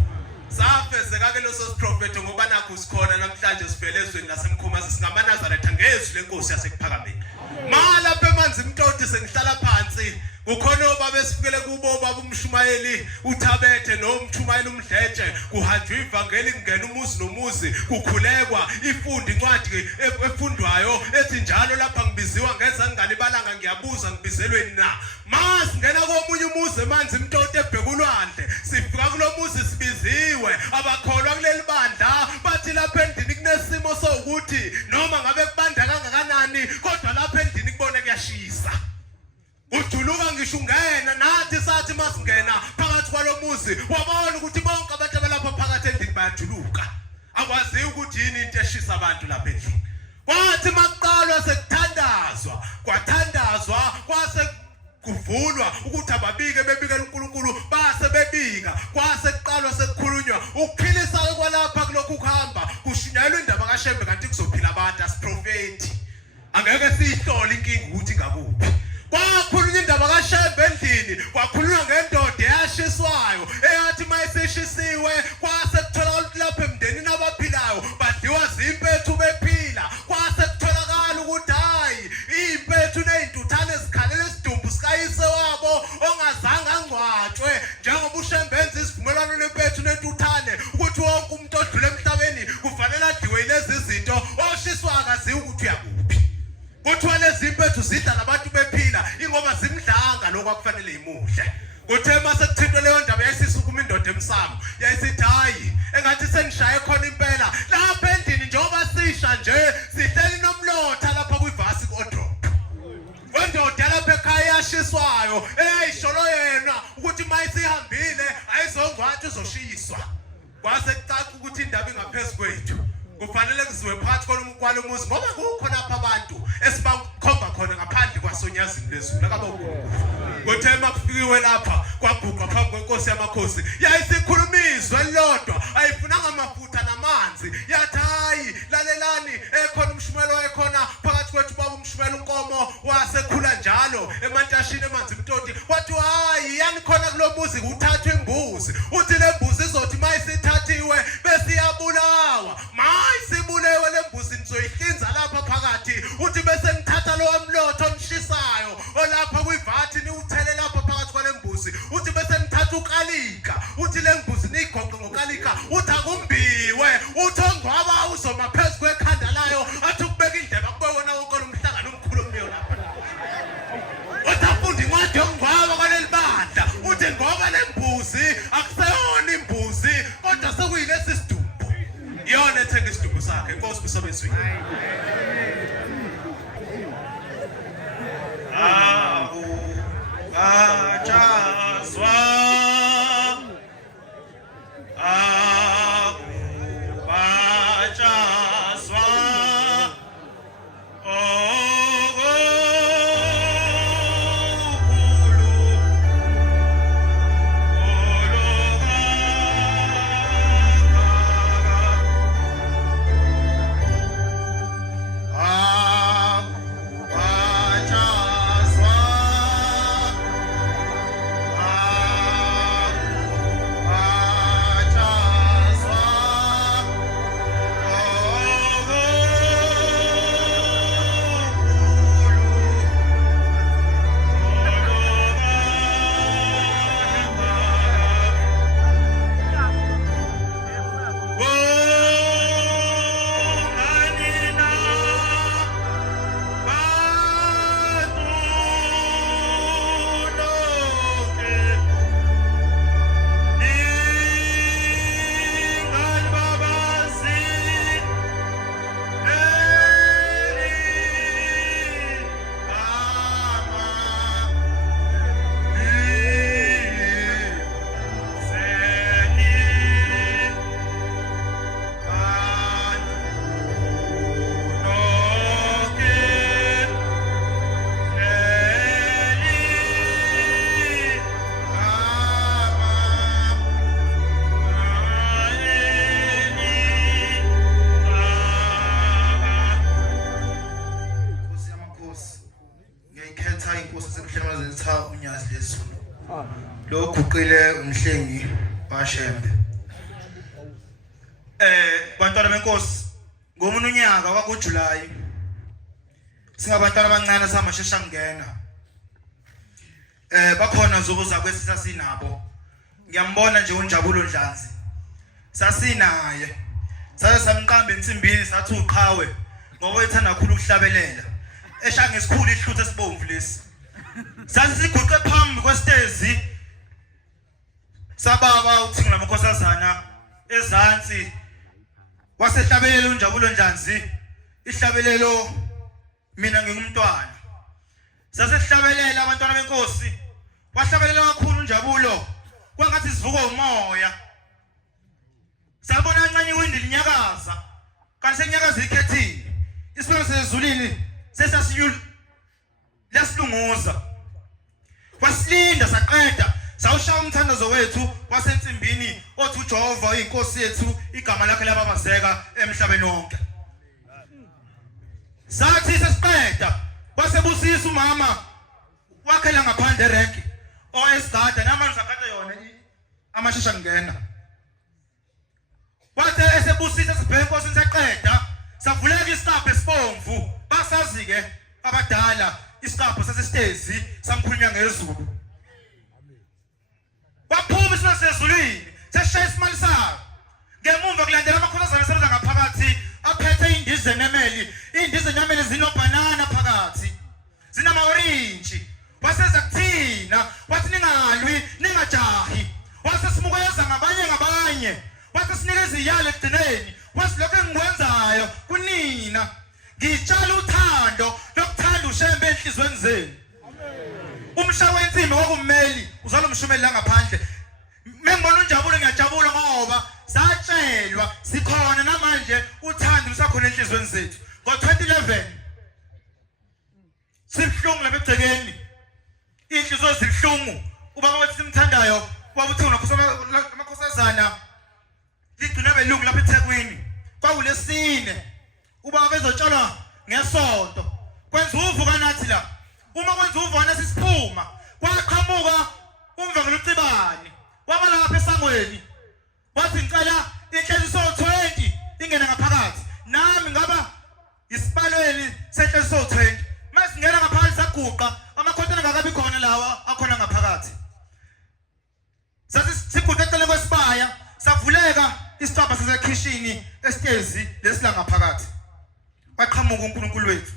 safezeka ke leso siprofeto ngoba nakho sikhona namhlanje sivele ezweni laseMkhomazi singamaNazaretha ngezwi lenkosi yasekuphakameni malapha emanzi imtoti sengihlala phansi ukhona obaba esifikele kubo baba umshumayeli uthabethe nomshumayeli umdletshe kuhanjwa ivangeli kungena umuzi nomuzi kukhulekwa ifunda incwadi efundwayo ethi njalo lapha ngibiziwa ngeza ngalibalanga ngiyabuza ngibizelweni na masingena komunye umuzi emanzi imtoti ebhekulwandle sifika kulomuzi sibiziwe abakholwa kuleli bandla bathi lapha endini kunesimo sokuthi noma ngabe kubanda kangakanani kodwa lapha endini kubone kuyashisa ujuluka ngisho ungena nathi sathi masingena phakathi kwalomuzi wabona ukuthi bonke abantu abalapha phakathi endini bayajuluka akwazi ukuthi yini into eshisa abantu lapha endlini kwathi maqalwa sekuthandazwa kwathandazwa kwase kuvulwa ukuthi ababike bebike uNkulunkulu base bebika kwase kuqalwa sekukhulunywa ukuphilisa kwalapha kulokhu kuhamba kushinyayelwa indaba kaShembe kanti kuzophila abantu asiprofeti angeke siyihlole inkinga ukuthi ngakuphi kwakhulunywa indaba kaShembe endlini kwakhulunywa ngendoda eyashiswayo eyathi mayiseshisiwe kwase kuthola lapha emndenini abaphilayo badliwa zimpethu bephila kwase kutholakala ukuthi hayi impethu nezintuthane zikhalela isidumbu sikayise wabo ongazange angcwatshwe njengoba uShembenza isivumelwano nempethu nentuthane ukuthi wonke umuntu odlule emhlabeni kufanele adiwe lezi zinto oshiswa akaziwe ukuthi uyakuphi kuthiwa lezi impethu zidla nabantu bephila ingoba zimdlanga lokho akufanele imuhle kuthe mase kuthintwe leyo ndaba yayisisukuma indoda emsamo yayisithi hayi engathi sengishaye khona impela lapha endini njengoba sisha nje sihleli nomlotha lapha kwivasi kodrop wendoda lapha ekhaya yashiswayo eyayisholo yena ukuthi mayisihambile ayizongwathi uzoshiyiswa kwase kucaca ukuthi indaba ingaphezulu kwethu kufanele kuziwe phakathi kwalo muzi ngoba kukho lapha abantu esibakhomba khona ngaphandle kwasonyazini lezulu akabakhulu kuthe makufikiwe lapha kwagugwa phambi kwenkosi yamakhosi yayisikhulumizwe elodwa ayifunanga amafutha namanzi yathi hayi lalelani ekhona umshumelo ekhona phakathi kwethu baba umshumelo unkomo wasekhula njalo emantashini emanzi imtoti wathi hayi yani khona kulomuzi kuthathwe imbuzi uthi lembuzi izothi mayisithathiwe besiyabulawa sibulewe lembuzi nizoyihlinza lapha phakathi uthi bese ngithatha lo amlotho omshisayo olapha kwivathi niuthele lapha phakathi kwalembuzi uthi bese ngithatha ukalika uthi lembuzi niyigoqe ngokalika uthi akumbiwe uthi ongwaba uzoma phezulu kwekhanda layo athi ukubeka indeba kube wona wonke umhlangano omkhulu omniyo lapha uthi afundi incwadi yongwaba kwaleli bandla uthi ngoba lembuzi akuseyona imbuzi kodwa sekuyilesi sidumbu yona ethenga isidumbu sakhe inkosi kusobezweni ajazwa lokuqile umhlengi waShembe bantwana benkosi ngomunye unyaka kwakuJuly singabantwana abancane samashesha ngena bakhona zokuza kwesisa sinabo ngiyambona nje uNjabulo Ndlanzi sasinaye sase samqamba insimbini sathi uqhawe ngoba ethanda kakhulu ukuhlabelela eshanga isikhulu ihluthe esibomvu lesi sasiguqe phambi kwestezi sababa uthi ngilamakhosazana ezantsi wasehlabelela uNjabulo Ndlanzi ihlabelelo mina ngingumntwana sasehlabelela abantwana benkosi wahlabelela kakhulu uNjabulo kwangathi sivuka umoya sabona kancane iwindi linyakaza kanti senyakaza ikhethini isibelo sezulwini sesasiyul lesilunguza wasilinda saqeda sawushaya umthandazo wethu wasensimbini othi uJehova inkosi yethu igama lakhe lababazeka emhlabeni wonke. Sathi sesiqeda wasebusisa umama wakhela ngaphandle rank oesgada namanje sakade yona amashesha ngena. Wathe esebusisa sibheke inkosi seqeda savuleka isitaphu esibomvu basazi ke abadala isitaphu sasestezi samkhulunya ngezulu. Waphuma sisezulwini seshaya isimali sayo ngemumva kulandela amakhosazana asebenza ngaphakathi aphethe indiza enemeli. Indiza enemeli zinobanana phakathi zinama-orange. Waseza kuthina wathi ningalwi ningajahi. Wasesimukweza ngabanye wathi sinikeza iyalo ekugcineni wathi lokho engikwenzayo kunina ngitshala uthando lokuthanda ushembe enhlizweni zenu. Umsha wensimi wakummeli uzalo mshumeli la ngaphandle. Mengibona unjabulo ngiyajabula ngoba satshelwa sikhona namanje uthando lusakhona enhlizweni zethu. Ngo-2011 sibuhlungu lapha egcekeni. Inhliziyo zibuhlungu. Ubaba wathi simthandayo wabuthi amakhosazana ligcina belungu lapha eThekwini. Kwawulesine ubaba bezotshalwa ngesonto. Kwenza uvuka nathi la. Uma kwenza uvona sisiphuma kwaqhamuka umvangelo uCibane wabala lapha esangweni wathi ngicela inhleziso 20 ingene ngaphakathi nami ngaba isibalweni senhleziso 20 masingena ngaphakathi saguqa amakhontena ngakabi khona lawa akhona ngaphakathi. Sathi siguqetele kwesibaya savuleka isitapha sasekhishini esitezi lesila ngaphakathi. Waqhamuka uNkulunkulu wethu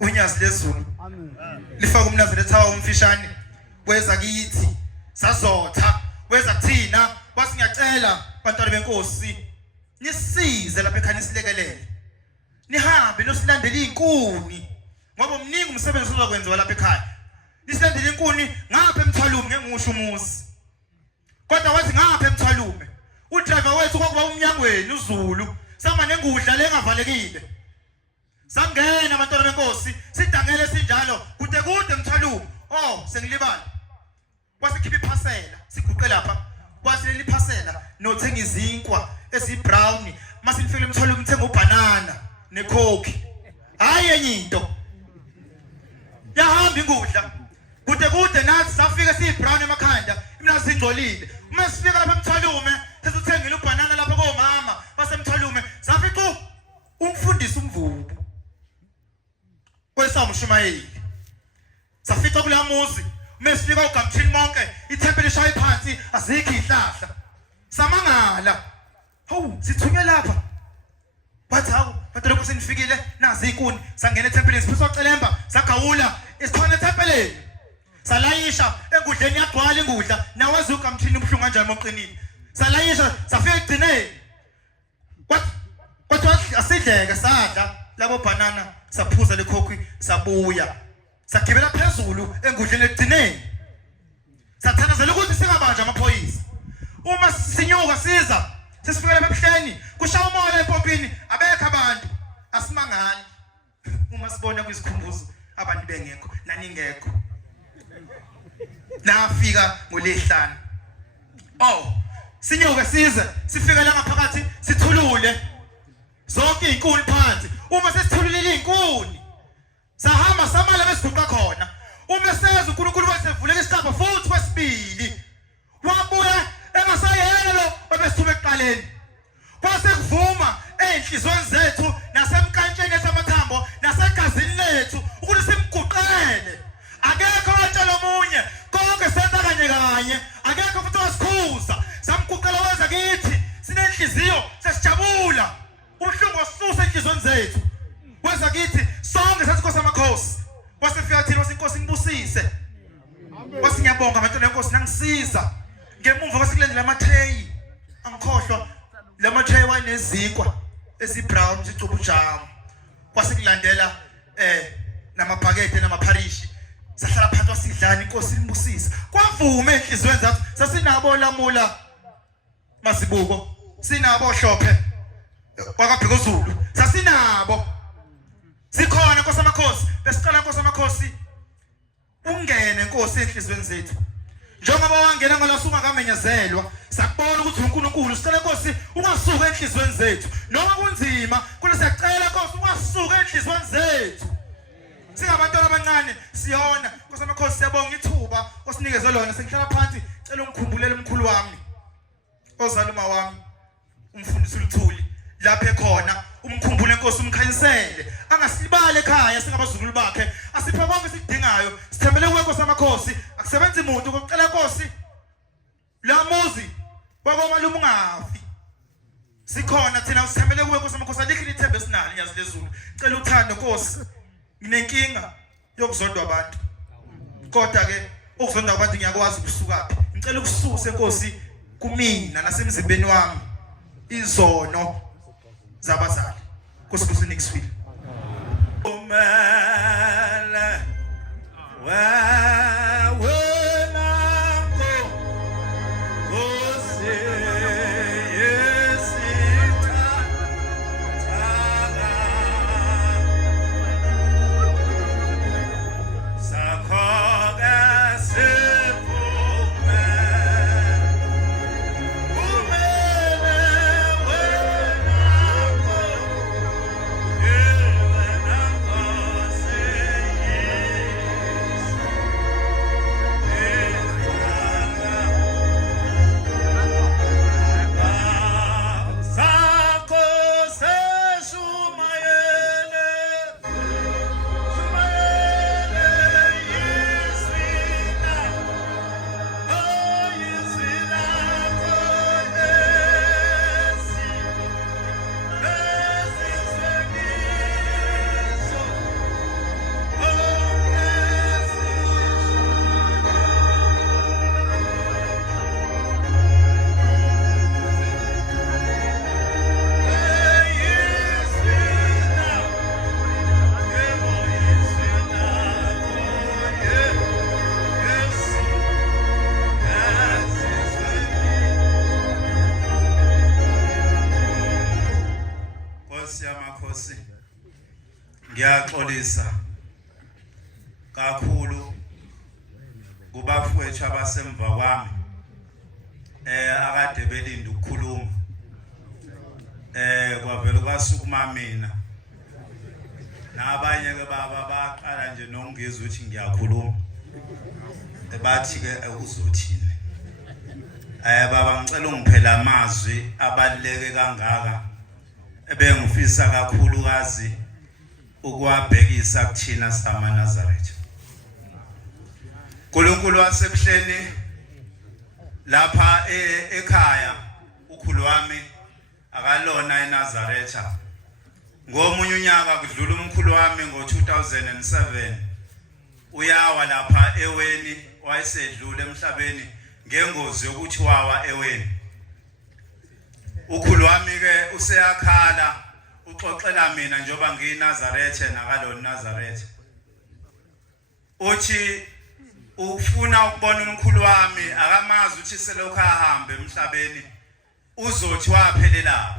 unyazi lezulu lifaka umNazaretha wawo umfishane weza kithi sazotha weza kuthina wathi ngiyacela bantwana benkosi nisize lapha ekhaya nisilekelele nihambe nosilandela izinkuni ngoba omningi umsebenzi uzokwenziwa lapha ekhaya. Nisilandela izinkuni ngapha eMthwalume ngengisho umuzi kodwa wathi ngapha eMthwalume udriver wethu kwakuba umnyangweni uZulu sama nengudla lengavalekile. Sangena abantwana benkosi sidangele sinjalo kude eMthwalume. Sengilibala wasikhipha iphasela siguqe lapha wasileli iphasela nothenga izinkwa ezibrown masinifike eMthwalume uthenga ubanana necoke hayi enye into yahamba ingudla kude nathi safika siyibrown emakhanda mina singcolile. Uma sifika lapha eMthwalume sesithengile ubanana lapha komama baseMthwalume safika umfundisi umvubu kwesamo Shumayeli. Safika kula muzi mesifika uGamthini monke ithempeli shaya phansi azikho ihlahla samangala. Sithunywe lapha bathi hawu bantu lokho senifikile nazi izinkuni sangena ethempelini siphiswa celemba sagawula isikhona ethempelini salayisha engudleni yagcwala ingudla nawazi uGamthini ubhlungu kanjani moqinini salayisha safika egcineni kwathi asidleke sadla labo banana saphuza lekhokhi sabuya sagibela phezulu engudleni egcineni sathandazela ukuthi singabanjwa amaphoyisa. Uma sinyuka siza sesifikela ebuhleni kushaya umoya empompini abekho abantu asimangani. Uma sibona kwisikhumbuzo abantu bengekho naningekho nafika ngoLesihlanu. Sinyuka siza sifika la ngaphakathi sithulule zonke izinkuni phansi. Uma sesithululile izinkuni sahamba samala besiguqa khona. Uma seza uNkulunkulu wasevuleka isitapha futhi kwesibili wabuya engasayelo babesithume ekuqaleni. Kwase kuvuma enhlizweni zethu nasemkantsheni esamathambo nasegazini lethu ukuthi simguqele. Akekho watshela omunye konke senza kanye akekho futhi wasikhuza samguqela wenza kithi sinenhliziyo sesijabula ubuhlungu wasusa enhlizweni zethu wenza kithi sonke sathi Nkosi amakhosi wasifika thina wasinkosi ngibusise wasingiyabonga abantwana benkosi nangisiza ngemumva kwasikulandela amatray angikhohlwa lamatray wanezinkwa ezibrown zicubu jam kwasikulandela namabhakede namapharishi sahlala phansi wasidlana inkosi libusisa kwavuma enhlizweni zethu sasinabo lamula masibuko sinabo hlophe kwakaBhekuzulu sasinabo sikhona Nkosi amakhosi besicela Nkosi amakhosi ungene Nkosi enhlizweni zethu njengoba wangena ngola sungakamenyezelwa sakubona ukuthi uNkulunkulu sicela Nkosi ungasuka enhlizweni zethu noma kunzima kule siyacela Nkosi ungasuka enhlizweni zethu singabantwana abancane siyona Nkosi amakhosi siyabonga ithuba osinikeze lona sengihlala phansi cela ungikhumbulele umkhulu wami ozaluma wami umfundisi uLuthuli lapha ekhona umkhumbule Nkosi umkhanyisele angasilibale ekhaya singabazukulu bakhe asiphe konke sikudingayo sithembele kuwe Nkosi amakhosi akusebenzi umuntu ukucela Nkosi la muzi kwakomalume ungafi sikhona thina usithembele kuwe Nkosi amakhosi alikho ithembe esinalo nyazi lezulu cela uthando Nkosi nginenkinga yokuzondwa abantu kodwa ke ukuzondwa abantu ngiyakwazi ukusuka phi ngicela ukususe Nkosi kumina nasemzimbeni wami izono zabazali Nkosi Nixville umela Ngiyaxolisa kakhulu kubafowethu abasemva kwami akade belinda ukukhuluma kwavela kwasukuma mina nabanye ke baba baqala nje nongizwe ukuthi ngiyakhuluma bathi ke uzothini baba ngicela ungiphela amazwi abaluleke kangaka ebengifisa kakhulu kazi ukwabhekisa kuthina sama Nazareth uNkulunkulu wasebuhleni lapha ekhaya ukhulu wami akalona eNazaretha ngomunye unyaka kudlula umkhulu wami ngo2007 uyawa lapha eweni wayesedlule emhlabeni ngengozi yokuthi wawa eweni ukhulu wami ke useyakhala uxoxela mina njoba ngiyiNazaretha nakalona Nazaretha uthi ufuna ukubona umkhulu wami akamazi ukuthi selokhu ahamba emhlabeni uzothi waphelela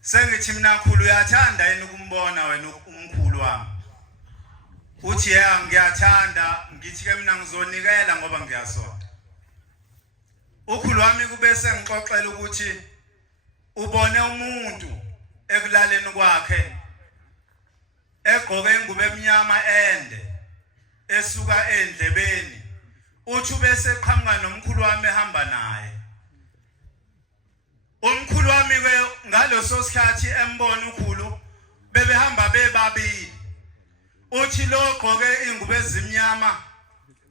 sengithi mina khulu uyathanda yini ukumbona wena umkhulu wami uthi ngiyathanda ngithi ke mina ngizonikela ngoba ngiyasonda ukhulu wami kube sengixoxela ukuthi ubone umuntu ekulaleni kwakhe egqoke ingubo emnyama ende esuka endlebeni uthi bese qhamuka nomkhulu wami ehamba naye umkhulu wami ke ngaloso sikhathi embona ukhulu bebehamba bebabili uthi lo gqoke ingubo ezimnyama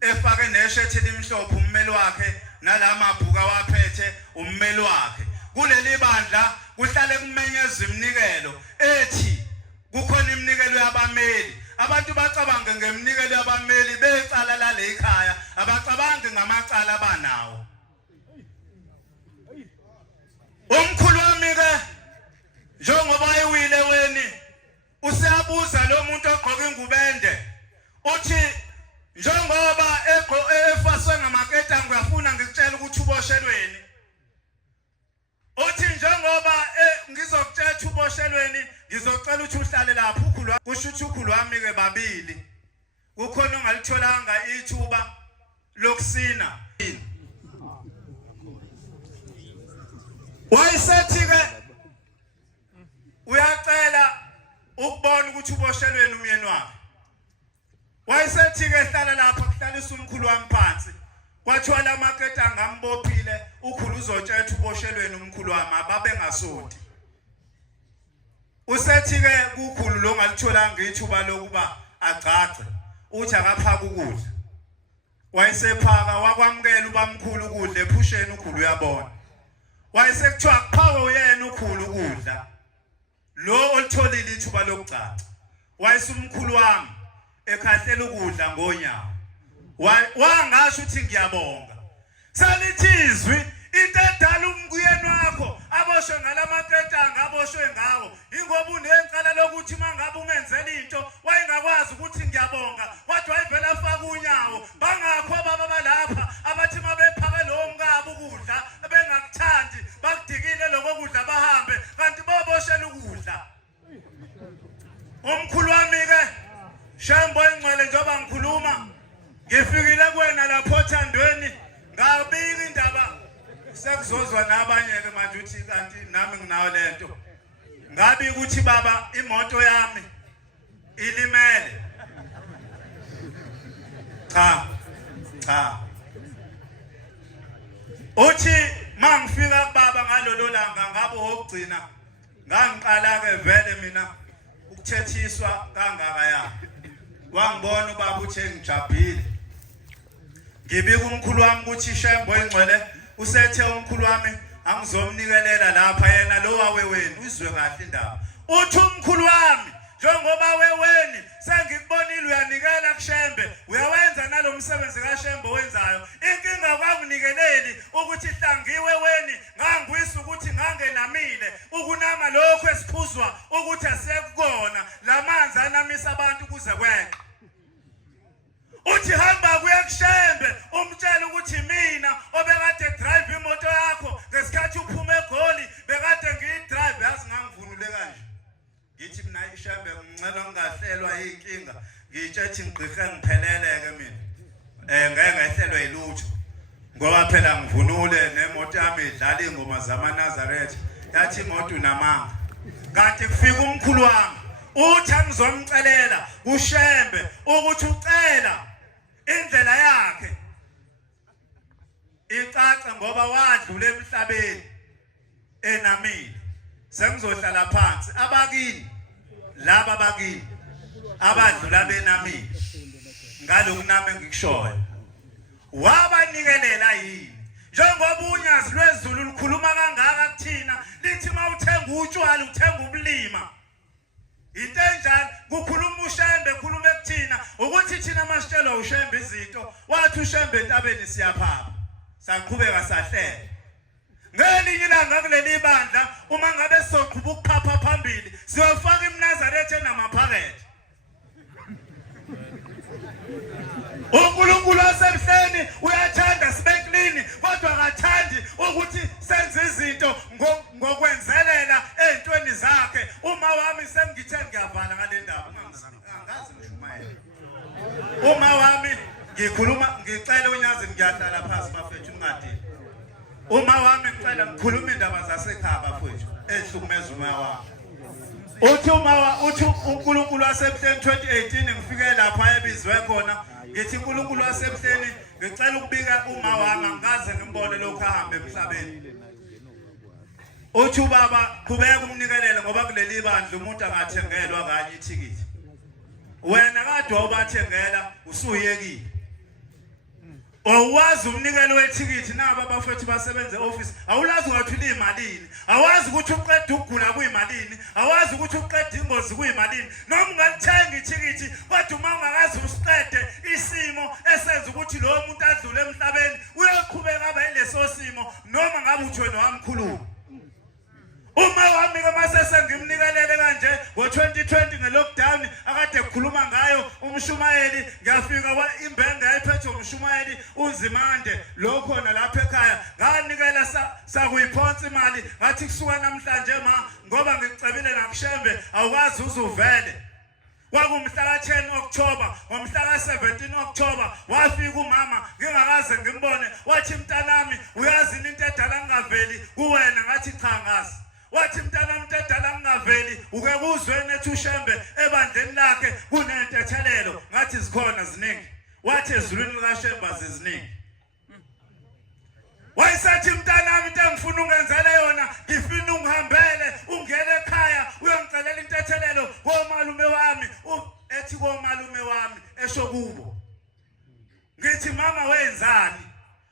efake neshirt elimhlophe ummeli wakhe nalamabhuka waphethe ummeli wakhe kuleli bandla kuhlale kumenyezwa iminikelo ethi kukhona iminikelo yabameli abantu bacabanga ngeminikelo yabameli becala lale ekhaya abacabangi ngamacala abanawo umkhulu wami ke njengoba eyiwile weni useyabuza lo muntu ogqoke ingubende uthi njengoba efaswe ngamaketa ngiyafuna ngikutshela ukuthi uboshelweni uthi njengoba ngizokutshela uboshelweni ngizocela ukuthi uhlale lapho ukhulu kusho ukuthi ukhulu wami ke babili kukhona ongalitholanga ithuba lokusina wayesethi-ke uyacela ukubona ukuthi uboshelweni umyeni wakhe wayesethi-ke hlala lapha kuhlalisa umkhulu wami phansi kwathiwa la maketa ngambophile ukhulu uzotshela uboshelweni umkhulu wami ababengasonti usethi-ke kukhulu lo ngalitholanga ithuba lokuba agcagce uthi akaphaka ukudla wayesephaka wakwamukela ubamkhulu ukudla ephusheni ukhulu uyabona wayesekuthiwa akuphake uyena ukhulu ukudla lo olitholile ithuba lokugcagca wayesumkhulu wami ekhahlela ukudla ngonyawo wangasho ukuthi ngiyabonga salithizwi into edala umkuyeni wakho aboshwe ngalamaketanga aboshwe ngawo ingoba unencala lokuthi mangabe umenzela into wayengakwazi ukuthi ngiyabonga kodwa wayivela afaka unyawo bangakho baba balapha abathi mabephake lo mkabo ukudla bengakuthandi bakudikile lokho kudla bahambe kanti boboshela ukudla umkhulu wami ke Shembo ingcwele njoba ngikhuluma ngifikile kuwena lapho othandweni ngabika indaba sekuzozwa nabanye ke manje uthi kanti nami nginayo lento ngabi ukuthi baba imoto yami ilimele cha uthi mangifika kubaba ngalolo langa ngabe wogcina ngangiqala ke vele mina ukuthethiswa kangaka ya wangibona ubaba uthe ngijabhile ngibika umkhulu wami ukuthi Shembo ingcwele usethe umkhulu wami angizomnikelela lapha yena lo waweweni uzwe kahle indaba uthi umkhulu wami njengoba weweni sengikubonile uyanikela kuShembe uyawenza nalomsebenzi kaShembe wenzayo inkinga kwakunikeleli ukuthi hlangiwe weni ngangwisa ukuthi ngangenamile ukunama lokho esiphuzwa ukuthi asekukona lamanzi anamisa abantu kuze kweqe uthi hamba kuya kuShembe umtshela ukuthi mina obekade drive imoto yakho ngesikhathi uphuma eGoli bekade ngiyidrive yazi ngangivunule kanje ngithi mina iShembe ngicela ngingahlelwa yinkinga ngitshethi ngigqike ngipheleleke mina ngeke ngahlelwa yilutho ngoba phela ngivunule nemoto yami idlala ingoma zamaNazaretha yathi imoto unamanga kanti kufika umkhulu wami uthi angizomcelela kuShembe ukuthi ucela indlela yakhe icaca ngoba wadlula emhlabeni enamile sengizohlala phansi abakini laba bakini abadlula benamile ngaloku nami ngikushoyo wabanikelela yini njengoba unyazi lwezulu lukhuluma kangaka kuthina lithi mawuthenga utshwala uthenga ubulima into enjalo kukhuluma uShembe khuluma kuthina ukuthi thina masitshelwa uShembe izinto wathi uShembe entabeni siyaphapha saqhubeka sahlela ngelinye ilanga kuleli bandla uma ngabe sizoqhubha ukuphapha phambili siyofaka iMnazaretha enamaphakethe uNkulunkulu wasemhleni uyathanda sibe clean kodwa akathandi ukuthi senze izinto ngokwenzelela ezintweni zakhe uma wami sengithe ngiyavala ngale ndaba angazi ngishumayela uma wami ngikhuluma ngicela unyazi ngiyahlala phansi bafethu ungadini uma wami ngicela ngikhuluma indaba zasekhaya bafethu ehlukumeza umoya wami uthi uNkulunkulu wasemhleni 2018 ngifike lapha ebizwe khona ngithi uNkulunkulu wasemhleni ngicela ukubika uma wami ngikaze ngimbone lokho ahamba emhlabeni uthi ubaba qhubeka umnikelele ngoba kuleli bandla umuntu angathengelwa kanye ithikithi wena kade wawubathengela usuyekile owazi umnikelo wethikithi naba bafethu basebenze office awulazi ukuthi ulimalini awazi ukuthi uqeda ukugula kuyimalini awazi ukuthi uqeda ingozi kuyimalini noma ungalithenga ithikithi kodwa uma ungakazi usiqede isimo esenza ukuthi lo muntu adlule emhlabeni uyaqhubeka abe leso simo noma ngabe uthi wena wamkhuluma uma wami ke mase sengimnikelele kanje ngo2020 ngelockdown akade ekhuluma ngayo umshumayeli ngiyafika kwa imbenge ayiphethe umshumayeli uNzimande lo khona lapha ekhaya nganikela sakuyiphonsa imali ngathi kusuka namhlanje ma ngoba ngicebile nakuShembe awukazi uzuvele Kwakumhla ka-10 October, ngomhla ka-17 October wafika umama ngingakaze ngimbone wathi mntanami uyazi into edala ngaveli kuwena ngathi cha ngazi. Wathi mntanami into edala ngaveli uke kuzweni ethi uShembe ebandleni lakhe kunentethelelo ngathi zikhona ziningi. Wathi ezulwini likaShembe ziziningi. Wayisathi mntanami into engifuna ungenzele yona ngifuna ungihambele ungene ekhaya uyongicelela intethelelo komalume wami ethi komalume wami esho kubo. Ngithi mama wenzani?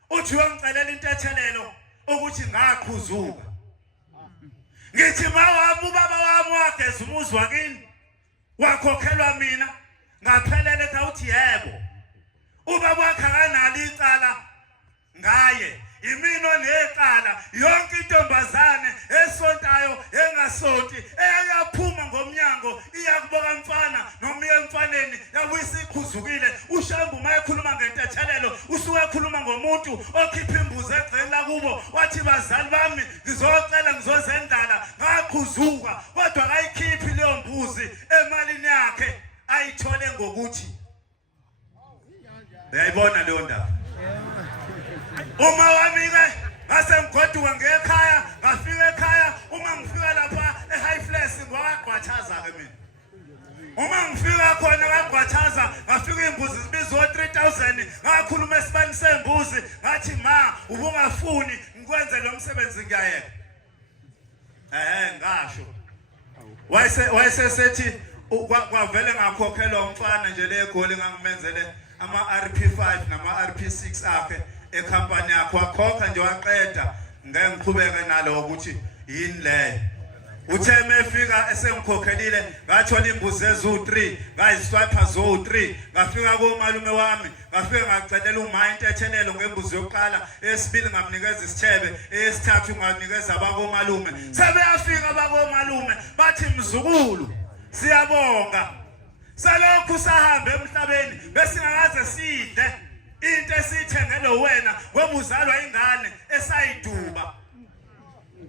Uthi uyongicelela intethelelo ukuthi ngaqhuzuka. Ngithi mawami ubaba wami wageza umuzi wakini wakhokhelwa mina ngaphelele kawuthi yebo. Ubaba wakhe akanalo icala ngaye. Imino necala yonke intombazane esontayo engasonti eyaphuma ngomnyango iyakuboka mfana noma emfaneni yabuyisa ikhuzukile. uShembe uma ekhuluma ngentethelelo usuke ekhuluma ngomuntu okhipha imbuzi egceni lakubo wathi bazali bami ngizocela ngizozendala ngakhuzuka kodwa akayikhiphi leyo mbuzi emalini yakhe ayithole ngokuthi uyayibona leyo ndaba. Uma wami ke ngase ngigoduka ngekhaya ngafika ekhaya uma ngifika lapha eHigh Flex ngwaqhathaza ke mina. Uma ngifika khona ngaqhathaza ngafika imbuzi zibizwa 3000 ngakhuluma esibani sembuzi ngathi ma ubungafuni ngikwenze lo msebenzi ngiyayeka. Ngasho. Wayesethi kwavele ngakhokhelwa umfana nje legoli ngangimenzele ama RP5 nama RP6 akhe ekhampani yakho wakhokha nje waqeda ngeke ngiqhubeke nalo ukuthi yini le. Uthe mefika esengikhokhelile ngathola imbuzi ezu3 ngayiswiper zo3 ngafika komalume wami ngafika ngacelela uma intethelelo ngembuzi yokuqala esibili ngamnikeza isithebe esithathu nganikeza abakomalume. Sebeyafika abakomalume bathi mzukulu siyabonga salokhu sahambe emhlabeni besingakaze sidle into esithengele wena ngoba uzalwa ingane esayiduba.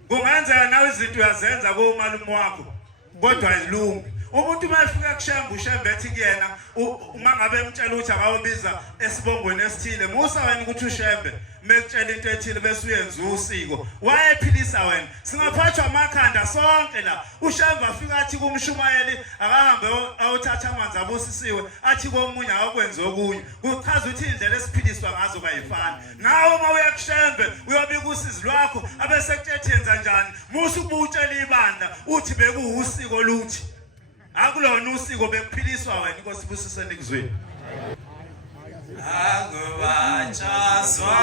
Kungenzeka nawe izinto uyazenza komalume wakho kodwa ayilungi. Umuntu mayefika kuShembe uShembe ethi kuyena uma ngabe emtshela ukuthi akawubiza esibongweni esithile musa wena ukuthi uShembe mekutshela into ethile bese uyenza usiko wayephilisa wena. Singaphathwa amakhanda sonke la. uShembe afika athi kumshumayeli akahambe awuthatha amanzi abusisiwe athi komunye akwenze okunye. Kuchaza ukuthi indlela esiphiliswa ngazo kayifani. Nawe uma uya kuShembe uyobika usizi lwakho abese kuthethi yenza njani musa ubutshela ibandla uthi bekuwusiko oluthi akulona usiko bekuphiliswa wena. Inkosi ibusise nikuzweni. Akubachazwa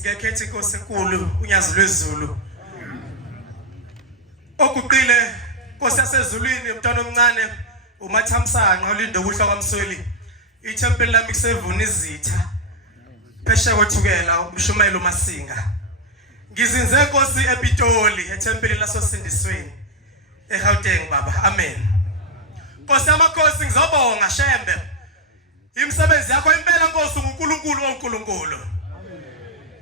ngekhethi inkosi enkulu unyazi lwezulu okuqile inkosi yasezulwini umntwana omncane uMathamsanqa ulindo kuhla kwaMsoli ithempeli lami kusevuna izitha phesheya kothukela umshumayeli uMasinga ngizinze inkosi ePitoli ethempeli lasosindisweni eGauteng baba amen. Nkosi yamakhosi ngizobonga Shembe imisebenzi yakho impela Nkosi uNkulunkulu oNkulunkulu.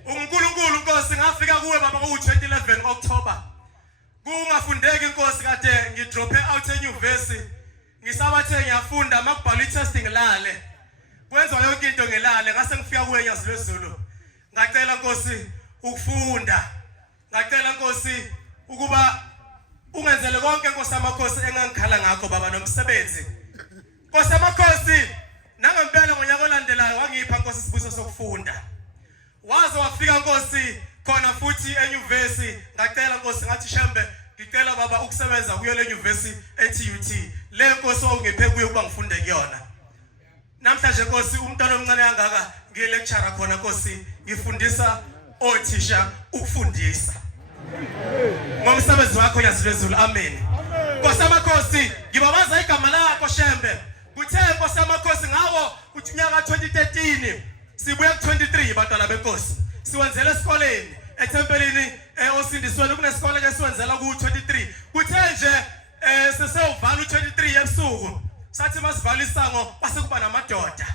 uNkulunkulu Nkosi ngafika kuwe baba ku-2011 October. Kungafundeki Nkosi kade ngidrope out enyuvesi ngisabathe ngiyafunda makubhala i-testing lale kwenza yonke into ngelale ngase ngifika kuwe yaZulu ngacela Nkosi ukufunda ngacela Nkosi ukuba ungenzele konke Nkosi amakhosi engangikhala ngakho baba nomsebenzi Nkosi amakhosi nangempela ngonyaka olandelayo wangipha Nkosi isibuso sokufunda waze wafika Nkosi khona futhi enyuvesi ngacela Nkosi ngathi Shembe ngicela baba ukusebenza kuyo le nyuvesi eTUT le Nkosi ongiphe kuyo kuba ngifunde kuyona namhlanje Nkosi umntwana omncane kangaka ngilecturer khona Nkosi ngifundisa othisha ukufundisa ngomsebenzi wakho yaZulu amen Nkosi amakhosi ngibabaza igama lakho Shembe kuthe Nkosi amakhosi ngawo uthi unyaka 2013 sibuya ku23 bantwana benkosi siwenzele esikoleni ethempelini osindisweni kunesikole ke siwenzela ku23 kuthe nje seseyovala u23 ebusuku sathi masivala isango base kuba namadoda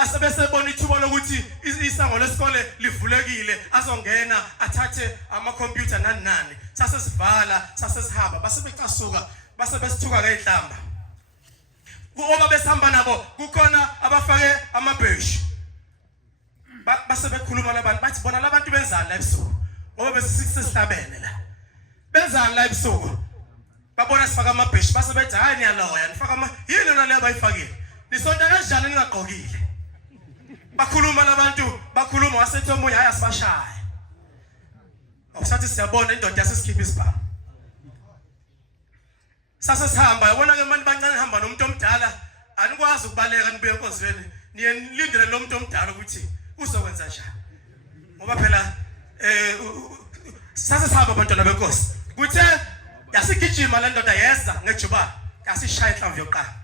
asebesebona ithuba lokuthi isango lesikole livulekile azongena athathe ama-computer nani sasesivala sasesihamba base becasuka base besithuka ngeihlamba kuoba besihamba nabo kukhona abafake amabheshi base bekhuluma labantu bathi bona labantu benzani la ebusuku ngoba besisihlabene la benzani la ebusuku babona sifaka amabheshi base bethi hayi niyaloya nifaka yini lona le abayifakile nisonta kanjani ningagqokile bakhuluma labantu bakhuluma wasethi omunye hayi asibashaya awusathi siyabona indoda yasesikhipha isibhamu sasesihamba yabona ke manje bancane hamba nomuntu omdala anikwazi ukubaleka nibuye enkonzweni niye nilindele lo muntu omdala ukuthi uzokwenza njani ngoba phela sasesihamba abantwana benkosi kuthe yasigijima le ndoda yeza ngejubane yasishaya inhlamvu yokuqala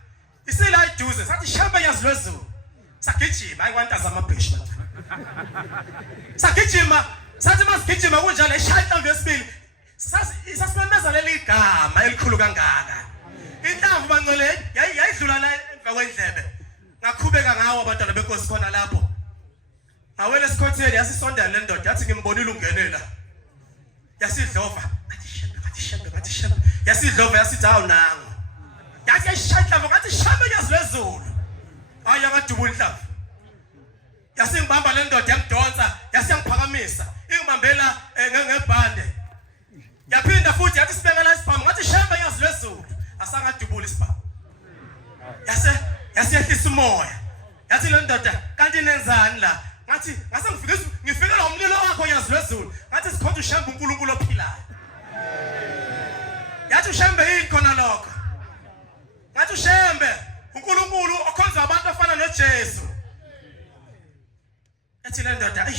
isila iduze sathi Shembe yaZulu sagijima ayikwantaza amabheshi sagijima sathi masigijima kunjalo eshaya inhlamvu yesibili sasimemeza leli gama elikhulu kangaka inhlamvu bangcwele yayidlula la emva kwendlebe ngakhubeka ngawo abantwana benkosi khona lapho awele esikhotheni yasisondela le ndoda yathi ngimbonile ungenela yasidlova ngathi Shembe yasidlova yasithi hawu nangu yathi yashaya inhlamvu ngathi Shembe yaZulu hayi yakadubula inhlamvu yasingibamba le ndoda yangidonsa yasiyangiphakamisa ingibambela ngebhande yaphinda futhi yathi sibekela isibhamu ngathi Shembe yaZulu asangadubula isibhamu yasiyehlisa umoya yathi le ndoda kanti nenzani la ngathi ngase ngifikela umlilo wakho yaZulu ngathi sikhonza uShembe uNkulunkulu ophilayo yathi uShembe yini khona lokho ngathi uShembe uNkulunkulu okhonza abantu afana noJesu yathi le ndoda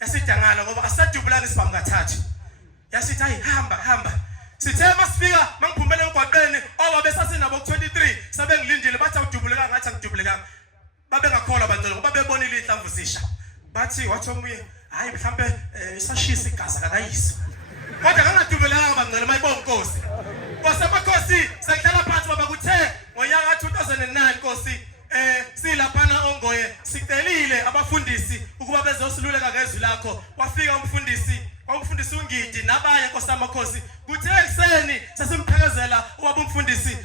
yasidangala ngoba asadubulanga isibhamu kathathu yasithi hayi hamba sithe masifika mangiphumele emgwaqeni obabe sasinabo ku23 sebengilindile bathi awudubuleka ngathi angidubulekanga babengakholwa abantwana ngoba bebonile inhlamvu zisha bathi wathi omunye hayi mhlambe isashisa igaza kakayisi kodwa kangadubulekanga bangcela mayibonga Nkosi Nkosi amakhosi sekuhlala phansi baba kuthe ngonyaka 2009 Nkosi silaphana ongoye sicelile abafundisi ukuba bezosiluleka ngezwi lakho wafika umfundisi ungidi nabanye Nkosi amakhosi kuthe ekseni sasimphelekezela ubaba umfundisi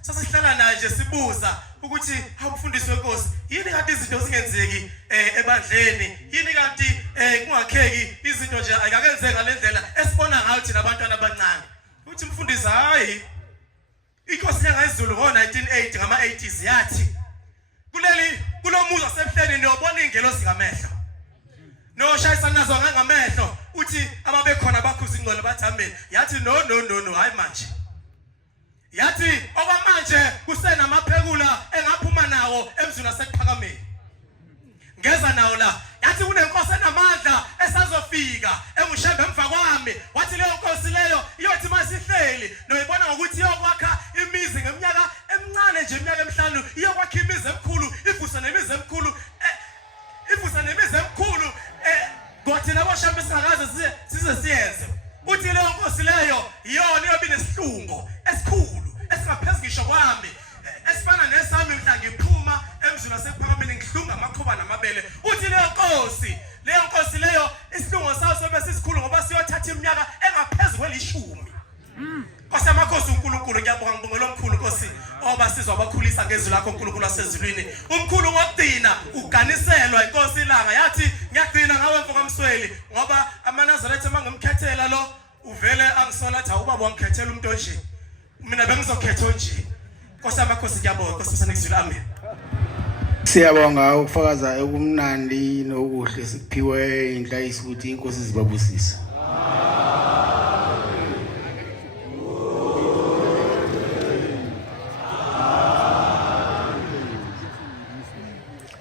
sasihlala naye nje sibuza ukuthi umfundisi wenkosi yini kanti izinto zingenzeki ebandleni yini kanti kungakheki izinto nje ayikakenzeki ngalendlela esibona ngayo thina abantwana abancane uthi umfundisi hayi inkosi yangaZulu ngo1980 ngama80s yathi kulomuzi wasebuhleni niyobona ingelosi ngamehlo noshayisa nazo ngamehlo uthi ababekhona bakhuza ingcolo bathi amen yathi no hayi manje yathi okwamanje kusenamaphekula engaphuma nawo emzini wasekuphakameni ngeza nawo la yathi kunenkosi enamandla esazofika enguShembe emva kwami wathi leyo nkosi leyo iyothi masihleli noyibona ngokuthi iyokwakha imizi ngeminyaka emncane nje iminyaka emihlanu iyokwakha imizi emikhulu ivusa nemizi emikhulu kwathi labo Shembe singakaze size siyenze uthi leyo nkosi leyo iyona iyobe nesihlungo esikhulu esingaphezulu ngisho kwami esifana nesami mhla ngiphuma emzini wasekuphakameni ngihlunga amakhoba namabele uthi leyo nkosi leyo isihlungo sayo sobe sisikhulu ngoba siyothatha iminyaka engaphezulu kweli 10 Nkosi amakhosi uNkulunkulu uNkulunkulu ngiyabonga ngibongela omkhulu Nkosi oba sizwa abakhulisa ngezwi lakho uNkulunkulu wasezulwini umkhulu wokugcina uganiselwa inkosi ilanga yathi ngiyagcina ngawe mfokamsweli ngoba amanazaretha mangimkhethela lo uvele angisola athi awubaba wangikhethela umuntu onje mina bengizokhetha onje Nkosi amakhosi ngiyabonga Nkosi sanekuzwile amen Siyabonga ukufakaza ekumnandi nokuhle sikuphiwe inhlayisi ukuthi inkosi zibabusisa.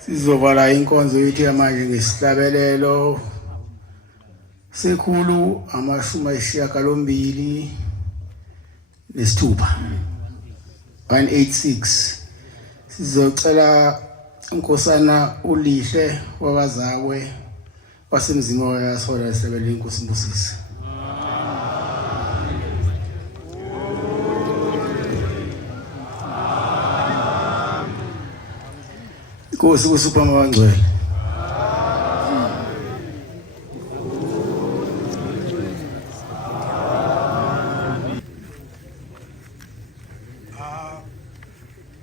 Sizovala inkonzo yethu manje ngesihlabelelo sekhulu 186 sizocela unkosana ulihle wabazakwe wasemzini wayasola isebele inkosi Mbusisi. Inkosi kusupha mabangcwele.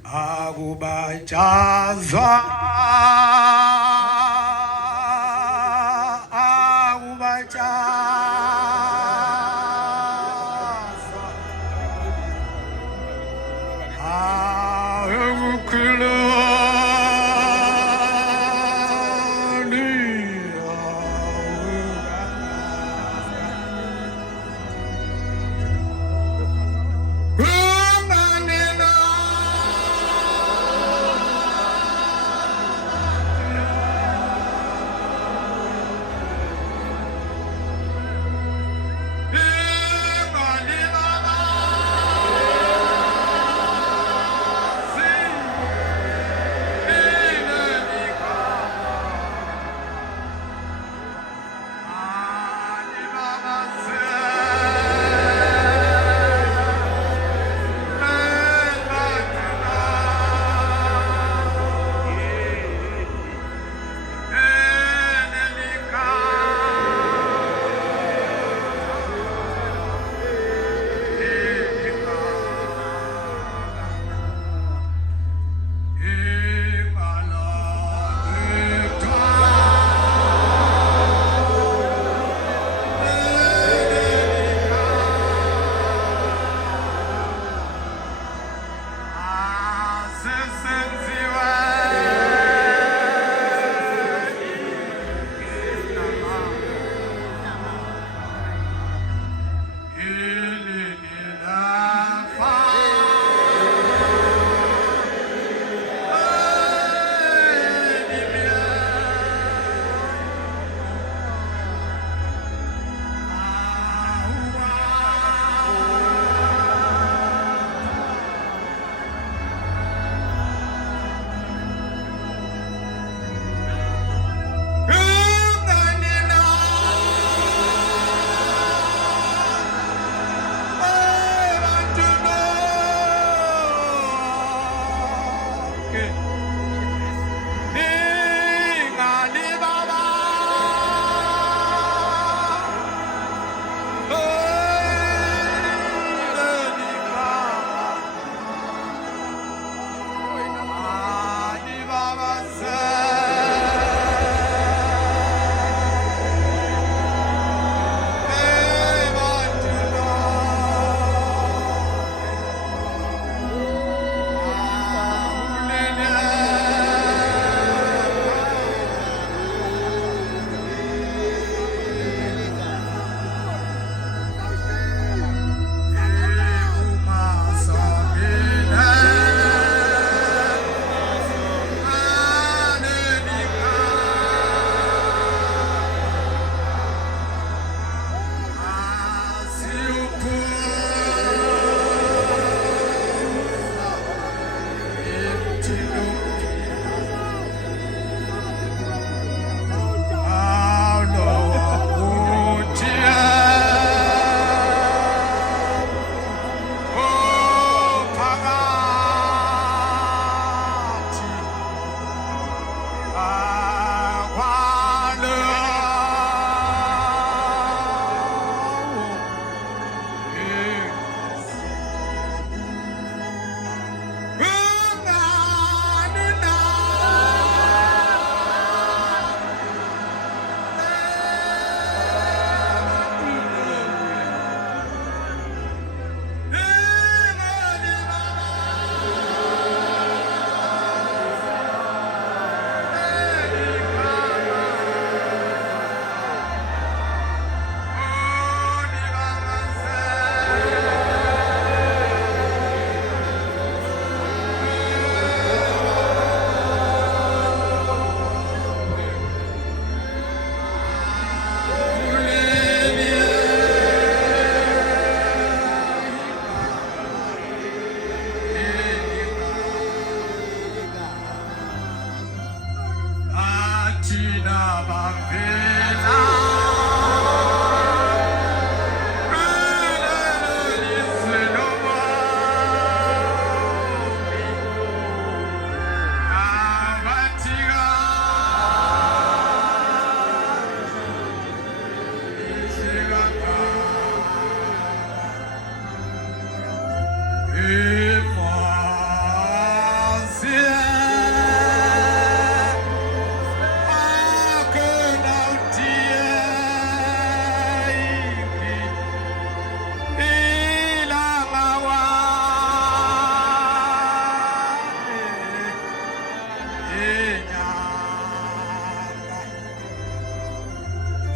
Akubajaza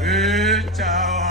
ejawa